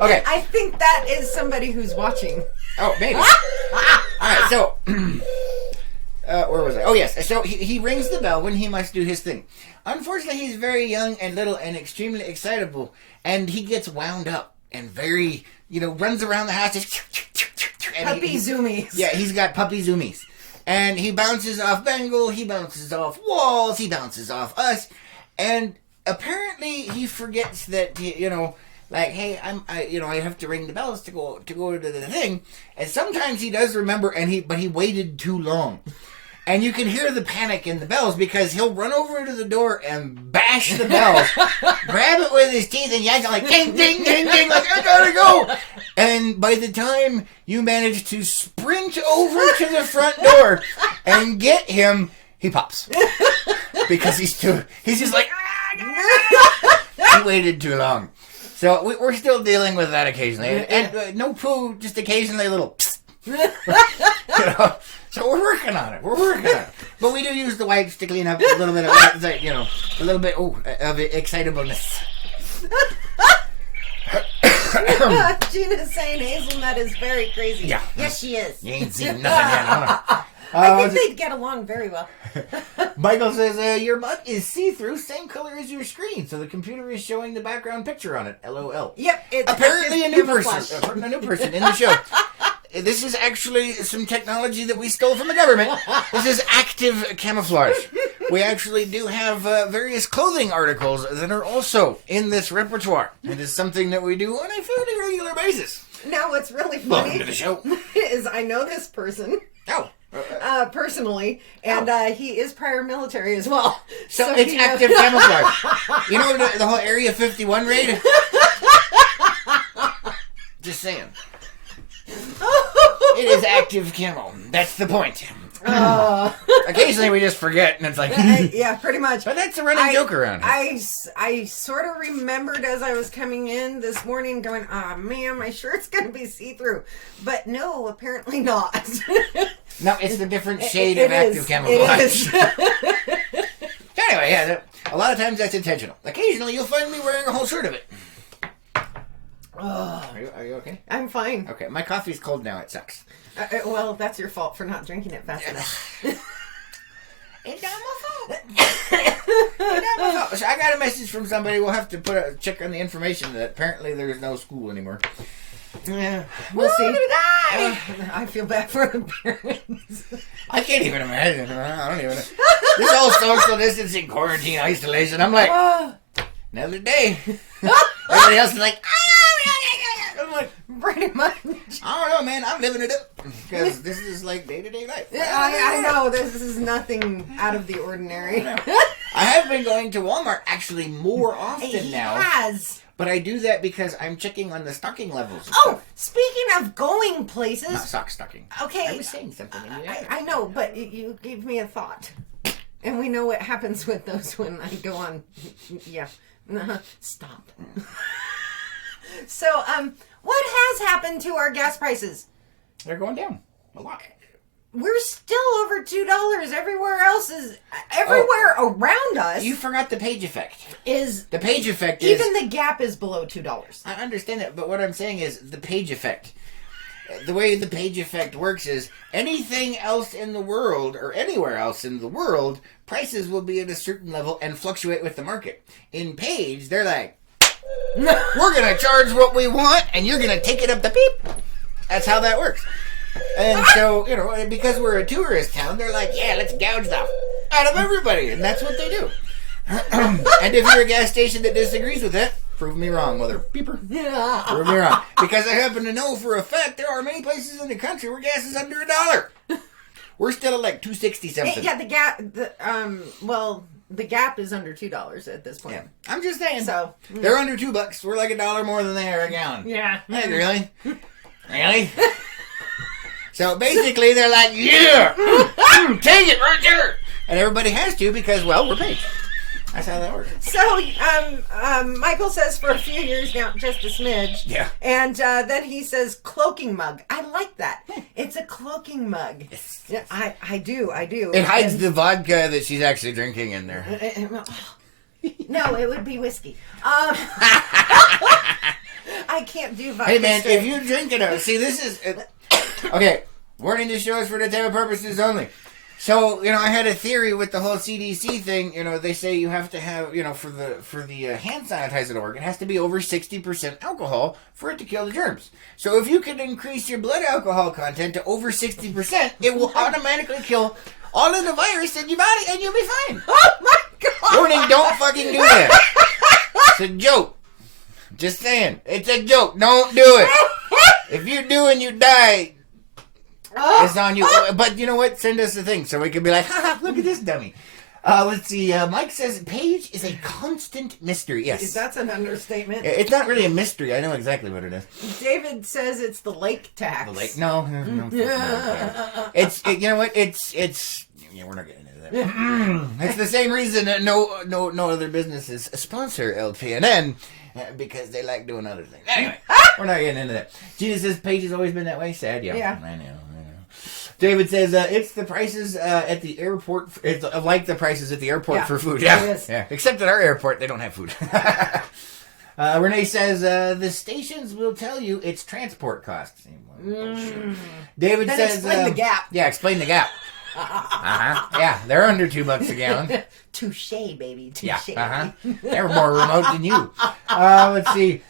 Okay. I think that is somebody who's watching. Oh, maybe. All right, so... where was I? Oh, yes. So he rings the bell when he must do his thing. Unfortunately, he's very young and little and extremely excitable. And he gets wound up and very... runs around the house just... Puppy zoomies. Yeah, he's got puppy zoomies. And he bounces off Bengal, he bounces off walls, he bounces off us. And apparently he forgets that, hey, I have to ring the bells to go to the thing. And sometimes he does remember, but he waited too long. And you can hear the panic in the bells because he'll run over to the door and bash the bells, grab it with his teeth and yank it like ding, ding, ding, ding, like I gotta go. And by the time you manage to sprint over to the front door and get him, he pops. Because he's just like, he waited too long. So we're still dealing with that occasionally. And no poo, just occasionally a little psst. So we're working on it. But we do use the wipes to clean up a little bit of, a little bit of excitableness. Gina's saying hazelnut is very crazy. Yeah. Yes, she is. You ain't seen nothing yet, huh? I think they'd get along very well. Michael says, your mug is see-through, same color as your screen, so the computer is showing the background picture on it. LOL. Yep. It's apparently a new person in the show. This is actually some technology that we stole from the government. This is active camouflage. We actually do have various clothing articles that are also in this repertoire. It is something that we do on a fairly regular basis. Now, what's really funny Welcome to the show. is I know this person. Oh. Personally, and he is prior military as well. So it's active camouflage. You know the whole Area 51 raid? Just saying. It is active camo. That's the point. Occasionally we just forget, and it's like... yeah, pretty much. But that's a running joke around here. I sort of remembered as I was coming in this morning going, man, my shirt's going to be see-through. But no, apparently not. No, it's the different shade of active camouflage. Anyway, yeah, a lot of times that's intentional. Occasionally you'll find me wearing a whole shirt of it. Are you okay? I'm fine. Okay, my coffee's cold now. It sucks. Well, that's your fault for not drinking it fast enough. It's not my fault. So I got a message from somebody. We'll have to check on the information that apparently there's no school anymore. Yeah, we'll see. I feel bad for the parents. I can't even imagine. I don't even know. This whole social distancing, quarantine, isolation. I'm like, another day. Everybody else is like, I'm like, pretty much. I don't know, man. I'm living it up because this is like day-to-day life. I know this is nothing out of the ordinary. I have been going to Walmart actually more often now. Has. But I do that because I'm checking on the stocking levels. Oh, speaking of going places. Not sock stocking. Okay. I was saying something. I know, but you gave me a thought. And we know what happens with those when I go on. Yeah. Stop. So, what has happened to our gas prices? They're going down a lot. We're still over $2. Everywhere else is around us. You forgot the page effect. The page effect is even the gap is below $2. I understand that, but what I'm saying is the page effect. The way the page effect works is anything else in the world or anywhere else in the world, prices will be at a certain level and fluctuate with the market. In page, they're like, we're going to charge what we want and you're going to take it up the beep. That's how that works. And so, because we're a tourist town, they're like, yeah, let's gouge the out of everybody. And that's what they do. And if you're a gas station that disagrees with that, prove me wrong, mother beeper. Prove me wrong. Because I happen to know for a fact there are many places in the country where gas is under $1. We're still at like $2.60 something. Yeah, the Gap is under $2 at this point. Yeah. I'm just saying. So they're under $2. We're like $1 more than they are a gallon. Yeah. Hey, really? Really? So basically, they're like, yeah, take it right there. And everybody has to because, well, we're paid. That's how that works. So, Michael says for a few years now, just a smidge. Yeah. And then he says cloaking mug. I like that. It's a cloaking mug. Yes. Yeah, I do. It hides the vodka that she's actually drinking in there. No, it would be whiskey. I can't do vodka. Hey, man, straight. if you drink it, see, this is... Okay, warning, this show is for entertainment purposes only. So, I had a theory with the whole CDC thing. They say you have to have, for the hand sanitizer to work, it has to be over 60% alcohol for it to kill the germs. So if you can increase your blood alcohol content to over 60%, it will automatically kill all of the virus in your body and you'll be fine. Oh my God! Warning, don't fucking do that. It's a joke. Just saying. It's a joke. Don't do it. If you do and you die... It's on you. But you know what? Send us the thing so we can be like, haha, look at this dummy. Let's see. Mike says Paige is a constant mystery. Yes. That's an understatement. It's not really a mystery. I know exactly what it is. David says it's the lake tax. The lake? No. You know what? It's. Yeah, we're not getting into that. It's the same reason that no other businesses sponsor LPNN. Because they like doing other things. Anyway, we're not getting into that. Gina says Paige has always been that way. Sad, yeah. I know. David says it's the prices at the airport. It's like the prices at the airport for food. Yeah, it is. Yeah. Except at our airport, they don't have food. Renee says the stations will tell you it's transport costs. David then says explain the gap. Yeah, explain the gap. Yeah, they're under $2 a gallon. Touche, baby. Touche. Yeah, they're more remote than you. Let's see.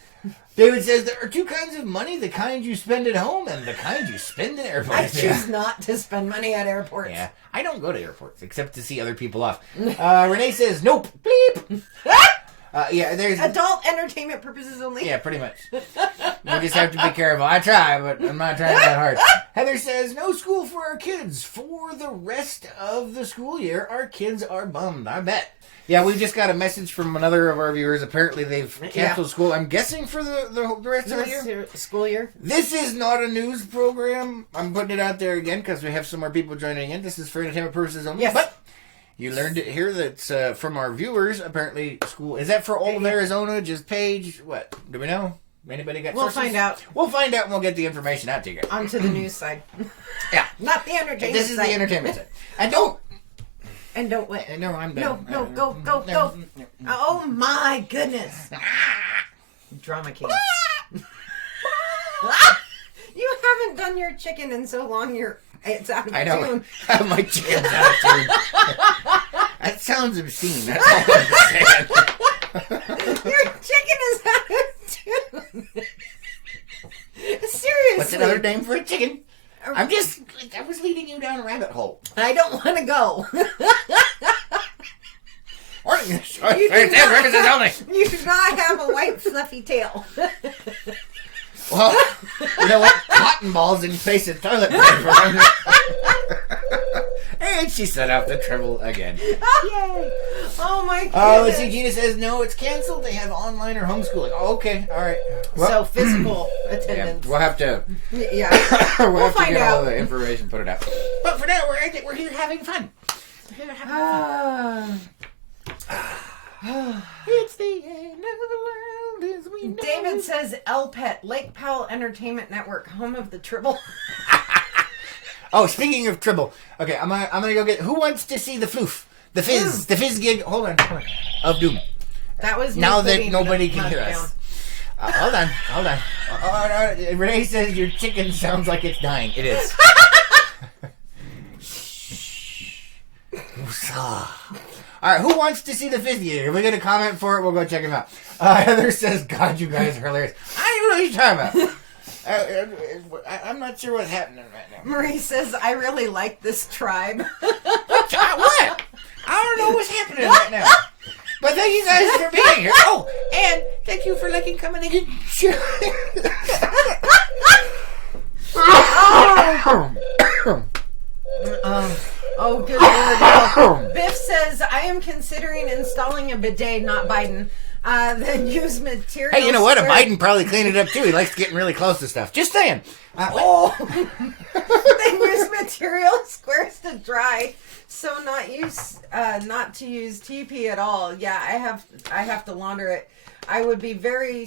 David says there are two kinds of money: the kind you spend at home and the kind you spend at airports. I choose not to spend money at airports. Yeah, I don't go to airports except to see other people off. Renee says nope. Bleep. There's adult entertainment purposes only. Yeah, pretty much. You just have to be careful. I try, but I'm not trying that hard. Heather says no school for our kids for the rest of the school year. Our kids are bummed. I bet. Yeah, we just got a message from another of our viewers. Apparently, they've canceled school. I'm guessing for the rest of the year. School year. This is not a news program. I'm putting it out there again because we have some more people joining in. This is for entertainment purposes only. Yes. But you learned it here. That's from our viewers. Apparently, school is that for all of Arizona? Just Paige? What do we know? Anybody got? We'll sources? find out. We'll find out, and we'll get the information out to you guys. Onto the news side. Yeah, not the entertainment. This is side. the entertainment side. And don't. And don't what? No, I'm done. No, go. Oh my goodness. Drama king. You haven't done your chicken in so long. It's out of tune. I know. My chicken's out of tune. That sounds obscene. That's all I'm saying. Your chicken is out of tune. Seriously. What's another name for a chicken? I was leading you down a rabbit hole. I don't want to go. You do not have a white fluffy tail. Well, you know what? Cotton balls in face of toilet paper. And she set off the treble again. Yay! Oh my goodness. Oh, let's see. Gina says no, it's canceled. They have online or homeschooling. Oh, okay, all right. Well, so physical attendance. Yeah, we'll have to. Yeah, we'll have find to get out all the information, put it out. But for now, we're here having fun. We're here having fun. It's the end of the world as we know. David says LPET, Lake Powell Entertainment Network, home of the Tribble. Oh, speaking of Tribble, okay, I'm gonna go get. Who wants to see the floof, the fizz gig? Hold on, of doom. That was now that nobody can hear us. Hold on. Renee says your chicken sounds like it's dying. It is. All right, who wants to see the fizz gig? If we get a comment for it, we'll go check him out. Heather says, "God, you guys are hilarious." I don't even know what you're talking about. I'm not sure what's happening right now. Marie says, I really like this tribe. What? I don't know what's happening right now. But thank you guys for being here. Oh, and thank you for liking, commenting, and sharing. Oh, good Lord. Biff says, I am considering installing a bidet, not Biden. Then use materials. Hey, you know what? A Biden probably cleaned it up too. He likes getting really close to stuff. Just saying. Then use material squares to dry, so not to use TP at all. Yeah, I have to launder it. It would be very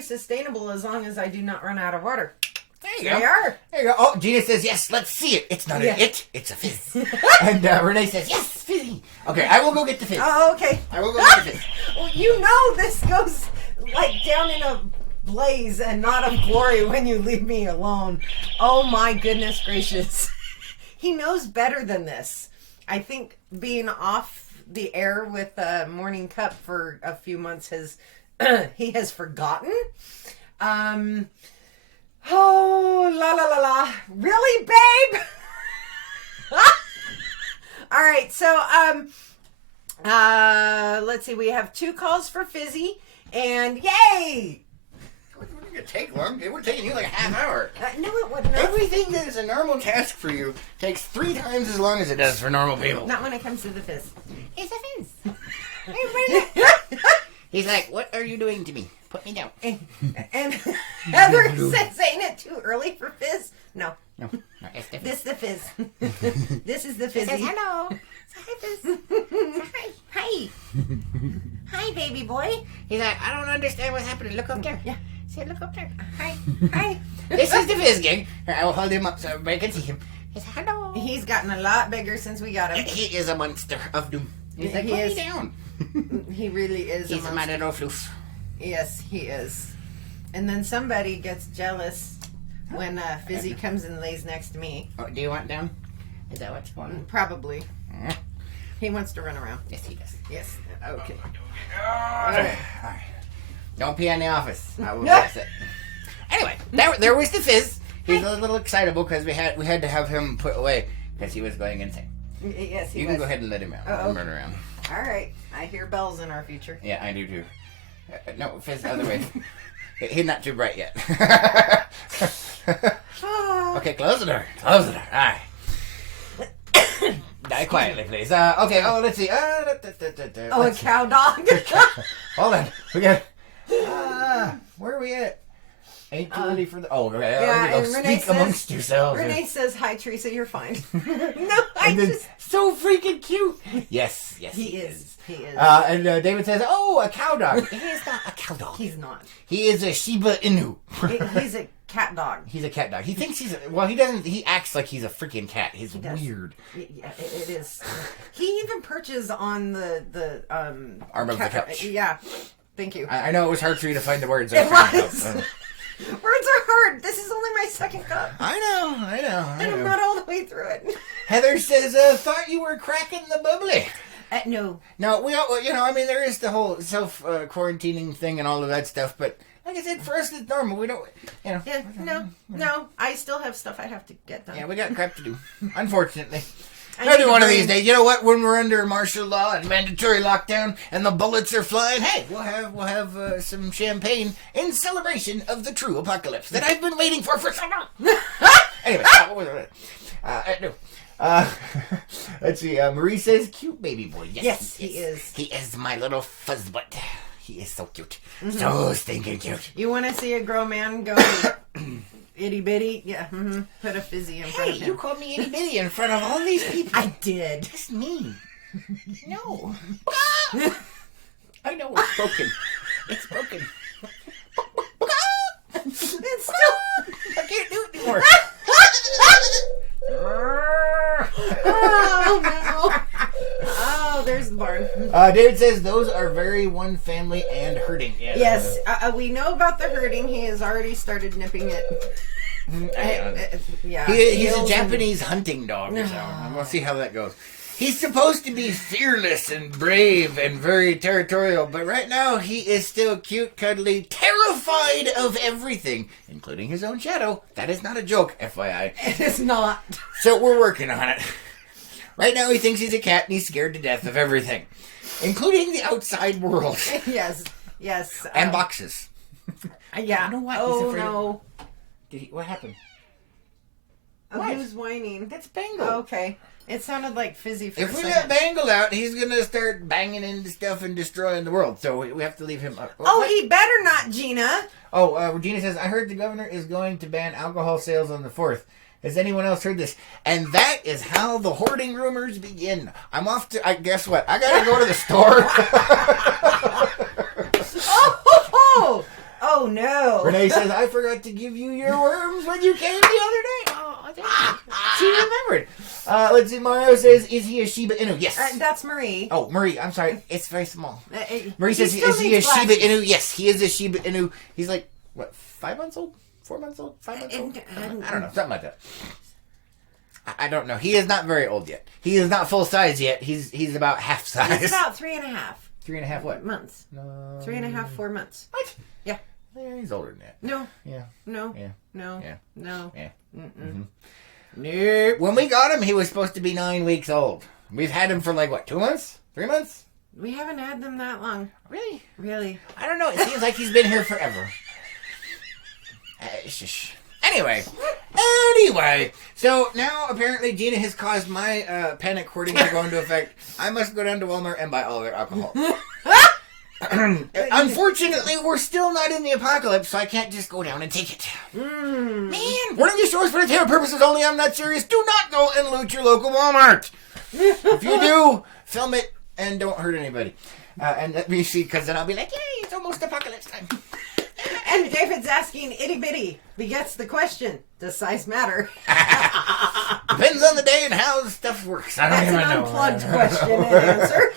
sustainable as long as I do not run out of water. There you go. They are. There you go. Oh, Gina says, yes, let's see it. It's not an it, it's a fizz. And Renee says, yes, fizzy. Okay, I will go get the fizz. Oh, okay. I will go get the fizz. Well, you know this goes like down in a blaze and not of glory when you leave me alone. Oh my goodness gracious. He knows better than this. I think being off the air with Morning Cup for a few months he has forgotten. Oh, la la la la. Really, babe? All right, so let's see. We have 2 calls for Fizzy, and yay! It wouldn't take long. It would take you like a half hour. No, it wouldn't. Everything that is a normal task for you takes 3 times as long as it does for normal people. Not when it comes to the fizz. It's a fizz. He's like, what are you doing to me? Put me down. And Heather says, ain't it too early for fizz? No. No, it's different. This is the fizz. This is the fizzy. Says, hello. Hi, fizz. Hi. Hi. Hi, baby boy. He's like, I don't understand what's happening. Look up there. Yeah. Say, look up there. Hi. Hi. This is the fizz gang. I will hold him up so everybody can see him. He says, hello. He's gotten a lot bigger since we got him. He is a monster of doom. He's like, put me down. He really is. He's a man of no floof. Yes, he is. And then somebody gets jealous when Fizzy comes and lays next to me. Oh, do you want down? Is that what's going on? Probably. He wants to run around. Yes, he does. Yes. Okay. All right. Don't pee in the office. I will fix it. Anyway, there was the fizz. He's a little excitable because we had to have him put away because he was going insane. Yes, he You was. can go ahead and let him out. Let him run around. All right. I hear bells in our future. Yeah, I do too. No, fizz the other way. He's not too bright yet. Okay, close the door. Close the door. All right. Die quietly, please. Okay. Oh, let's see. A cow dog. Hold on. We got. Where are we at? Ain't too early for the. Oh, okay. Yeah, and Renee speak says, amongst yourselves. Renee says, "Hi, Teresa. You're fine." No, so freaking cute. Yes, he is. He is. And David says, "Oh, a cow dog." He is not a cow dog. He's not. He is a Shiba Inu. He's a cat dog. He's a cat dog. He thinks he's well. He doesn't. He acts like he's a freaking cat. He's weird. Yeah, it is. He even perches on the arm of the couch. Yeah. Thank you. I know it was hard for you to find the words. It was. Words are hard. This is only my second cup. I know. And I'm not all the way through it. Heather says, thought you were cracking the bubbly. No. No, we all, I mean, there is the whole self-quarantining thing and all of that stuff, but like I said, for us, it's normal. We don't, Yeah, no. I still have stuff I have to get done. Yeah, we got crap to do, unfortunately. Maybe one of these days. You know what? When we're under martial law and mandatory lockdown and the bullets are flying, hey, we'll have some champagne in celebration of the true apocalypse that I've been waiting for so long. Anyway, what was it? No. Let's see. Marie says, "Cute baby boy." Yes, he is. He is my little fuzzbutt. He is so cute, so stinking cute. You want to see a grown man go itty bitty? Yeah. Put a fizzy in front of him. Hey, you called me itty bitty in front of all these people. I did. That's mean. No. I know it's broken. It's broken. It's still. I can't do it anymore. Oh no! Oh, there's the barn. David says those are very one family and hurting. Yeah, yes, we know about the hurting. He has already started nipping it. Yeah, he's a Japanese hunting dog. So we'll see how that goes. He's supposed to be fearless and brave and very territorial, but right now he is still cute, cuddly, terrified of everything, including his own shadow. That is not a joke, FYI. It is not. So we're working on it. Right now he thinks he's a cat and he's scared to death of everything. including the outside world. Yes. And boxes. Yeah. I don't know why. Oh, He's afraid no. What happened? Oh, What? who's whining? That's Bangle. Oh, okay. It sounded like Fizzy for a If we second. let Bangle out, he's going to start banging into stuff and destroying the world. So we have to leave him up. Oh, he better not, Gina. Oh, Regina says, I heard the governor is going to ban alcohol sales on the 4th. Has anyone else heard this? And that is how the hoarding rumors begin. I'm off to, guess what? I got to go to the store. Oh, no. Renee says, I forgot to give you your worms when you came the other day. Oh, she remembered. Let's see, Mario says, is he a Shiba Inu? Yes. That's Marie. Oh, Marie, I'm sorry. It's very small. Marie He says, still is he a needs Shiba glasses. Inu? Yes, he is a Shiba Inu. He's like, what, 5 months old? 4 months old? 5 months old? I don't know, something like that. I don't know. He is not very old yet. He is not full size yet. He's about half size. He's about 3.5. 3.5 what? Months. 3.5, 4 months. What? Yeah. Yeah, he's older than that. No. Yeah. No. Yeah. No. Yeah. No. Yeah. Mm-mm. Nope. When we got him, he was supposed to be 9 weeks old. We've had him for like, what, 2 months? 3 months? We haven't had them that long. Really? Really. I don't know. It seems like he's been here forever. Anyway. So now apparently Gina has caused my panic hoarding to go into effect. I must go down to Walmart and buy all their alcohol. Unfortunately, we're still not in the apocalypse, so I can't just go down and take it. Man, running your stores for entertainment purposes only. I'm not serious. Do not go and loot your local Walmart. If you do, film it and don't hurt anybody. And let me see, because then I'll be like, yay, it's almost apocalypse time. And David's asking, itty bitty begets the question, does size matter? Depends on the day and how the stuff works. I don't That's even an know. unplugged question and answer.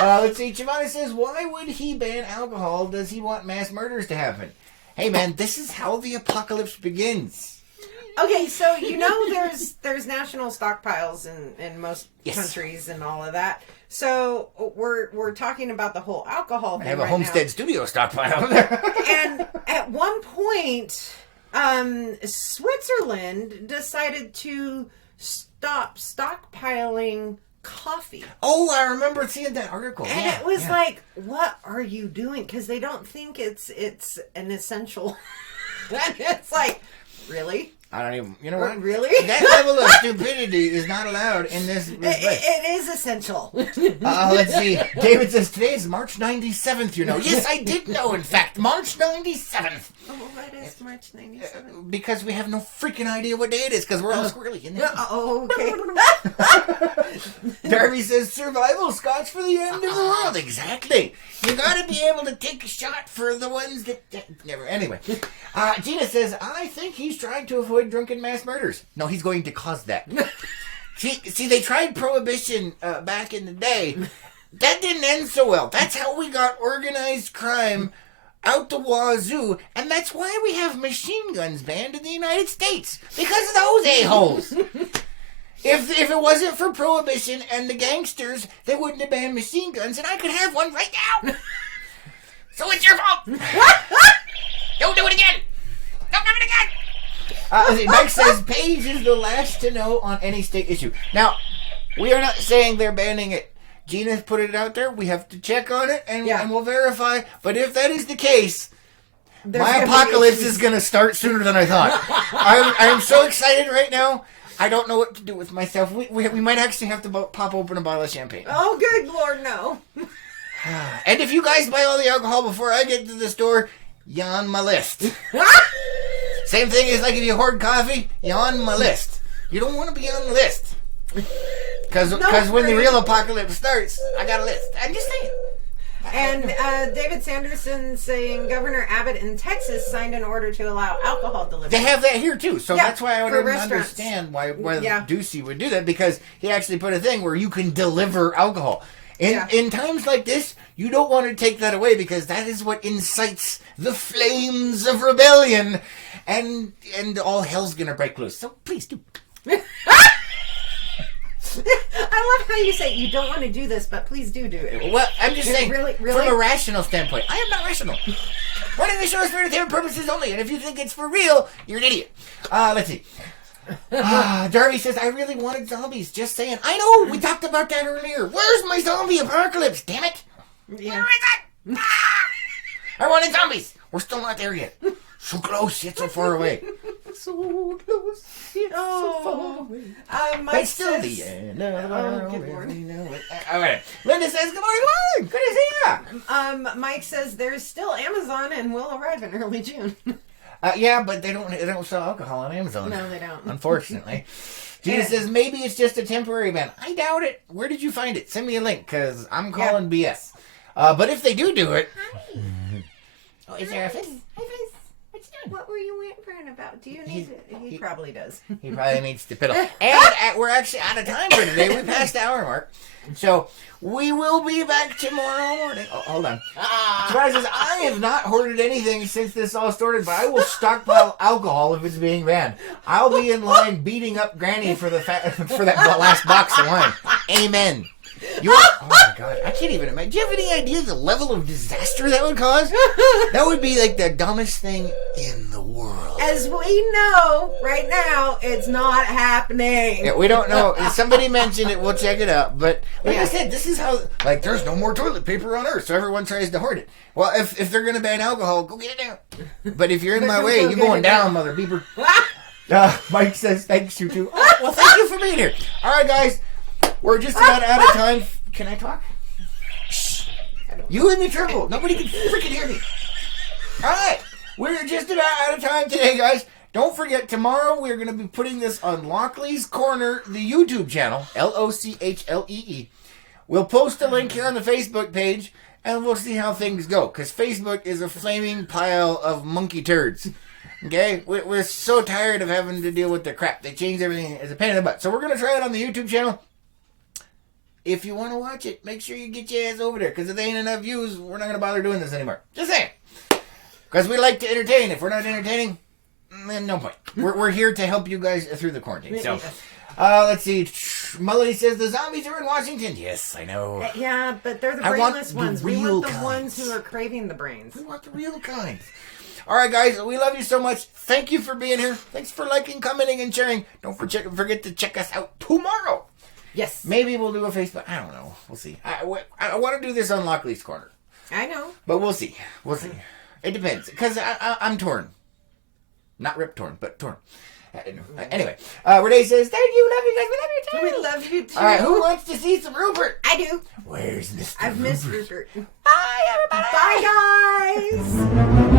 Let's see. Giovanni says, why would he ban alcohol? Does he want mass murders to happen? Hey, man, this is how the apocalypse begins. Okay, so you know there's national stockpiles in most Yes. countries and all of that. So we're talking about the whole alcohol thing I have a right homestead studio stockpile there. And at one point, Switzerland decided to stop stockpiling coffee. Oh, I remember seeing that article. And Yeah, it was yeah. like, what are you doing? Because they don't think it's an essential. And it's like, really? I don't even, you know what? Really? That level of stupidity is not allowed in this place. It is essential. Let's see. David says, today is March 97th, you know. Yes, I did know, in fact. March 97th. Oh, what is March 97? Because we have no freaking idea what day it is, because we're all squirrely. In there. Oh, okay. Darby says, survival scotch for the end of the world. Exactly. You gotta be able to take a shot for the ones that never. Anyway. Gina says, I think he's trying to avoid drunken mass murders. No, he's going to cause that. See, they tried prohibition back in the day. That didn't end so well. That's how we got organized crime out the wazoo, and that's why we have machine guns banned in the United States. Because of those a-holes. If it wasn't for prohibition and the gangsters, they wouldn't have banned machine guns, and I could have one right now. So it's your fault. Don't do it again. Don't do it again. Mike says Paige is the last to know on any state issue. Now, we are not saying they're banning it. Gina's put it out there. We have to check on it, and we'll verify. But if that is the case, my apocalypse is going to start sooner than I thought. I'm so excited right now. I don't know what to do with myself. We might actually have to pop open a bottle of champagne. Oh, good Lord, no. And if you guys buy all the alcohol before I get to the store, you're on my list. Same thing as like if you hoard coffee, you're on my list. You don't want to be on the list. Because when the real apocalypse starts, I got a list. I'm just saying. And David Sanderson saying Governor Abbott in Texas signed an order to allow alcohol delivery. They have that here too, so that's why I would restaurants. understand why Ducey would do that, because he actually put a thing where you can deliver alcohol. In times like this, you don't want to take that away, because that is what incites the flames of rebellion, and all hell's gonna break loose. So please do. I love how you say you don't want to do this, but please do it. Well, I'm just saying, really? from a rational standpoint, I am not rational. Running the show is for entertainment purposes only, and if you think it's for real, you're an idiot. Let's see. Darby says, I really wanted zombies. Just saying. I know. We talked about that earlier. Where's my zombie apocalypse? Damn it. Yeah. Where is it? I wanted zombies. We're still not there yet. So close, yet so far away. So close, yet so far away. Mike But still says, the end of the world. good Lord. We know it. All right. Linda says, good morning, Lauren. Good to see ya. Mike says there's still Amazon and will arrive in early June. Yeah, but they don't sell alcohol on Amazon. No, they don't. Unfortunately. Gina says, maybe it's just a temporary ban. I doubt it. Where did you find it? Send me a link, because I'm calling BS. But if they do it... Hi. Oh, is there a face? Hi, Face. What you doing? What were you whimpering about? Do you need to... He probably does. He probably needs to piddle. And we're actually out of time for today. We passed the hour mark. So, we will be back tomorrow morning. Oh, hold on. Surprise says, I have not hoarded anything since this all started, but I will stockpile alcohol if it's being banned. I'll be in line beating up Granny for for that last box of wine. Amen. Oh my God, I can't even imagine. Do you have any idea the level of disaster that would cause? That would be like the dumbest thing in the world. As we know right now, it's not happening. Yeah, we don't know. If somebody mentioned it, we'll check it out. But like I said, this is how, like, there's no more toilet paper on Earth, so everyone tries to hoard it. Well, if they're going to ban alcohol, go get it down. But if you're in my way, you're going down, mother beeper. Mike says, thanks, you too. Oh, well, thank you for being here. All right, guys. We're just about out of time. Can I talk? Shh. You and the triple. Nobody can freaking hear me. All right. We're just about out of time today, guys. Don't forget, tomorrow we're going to be putting this on Lockley's Corner, the YouTube channel, LOCHLEE. We'll post a link here on the Facebook page, and we'll see how things go, because Facebook is a flaming pile of monkey turds. Okay? We're so tired of having to deal with their crap. They changed everything as a pain in the butt. So we're going to try it on the YouTube channel. If you want to watch it, make sure you get your ass over there. Because if there ain't enough views, we're not going to bother doing this anymore. Just saying. Because we like to entertain. If we're not entertaining, then no point. We're here to help you guys through the quarantine. So, let's see. Melody says the zombies are in Washington. Yes, I know. Yeah, but they're the I want brainless the ones. We real want the kinds. ones who are craving the brains. We want the real kinds. All right, guys. We love you so much. Thank you for being here. Thanks for liking, commenting, and sharing. Don't forget to check us out tomorrow. Yes. Maybe we'll do a Facebook. I don't know. We'll see. I want to do this on Lockley's Corner. I know. But we'll see. We'll see. It depends. Because I'm torn. Not rip torn, but torn. Anyway, Renee says, thank you. Love you guys. We love you too. We love you too. All right. Who wants to see some Rupert? I do. Where's Mr. I've missed Rupert. Bye, everybody. Bye, guys.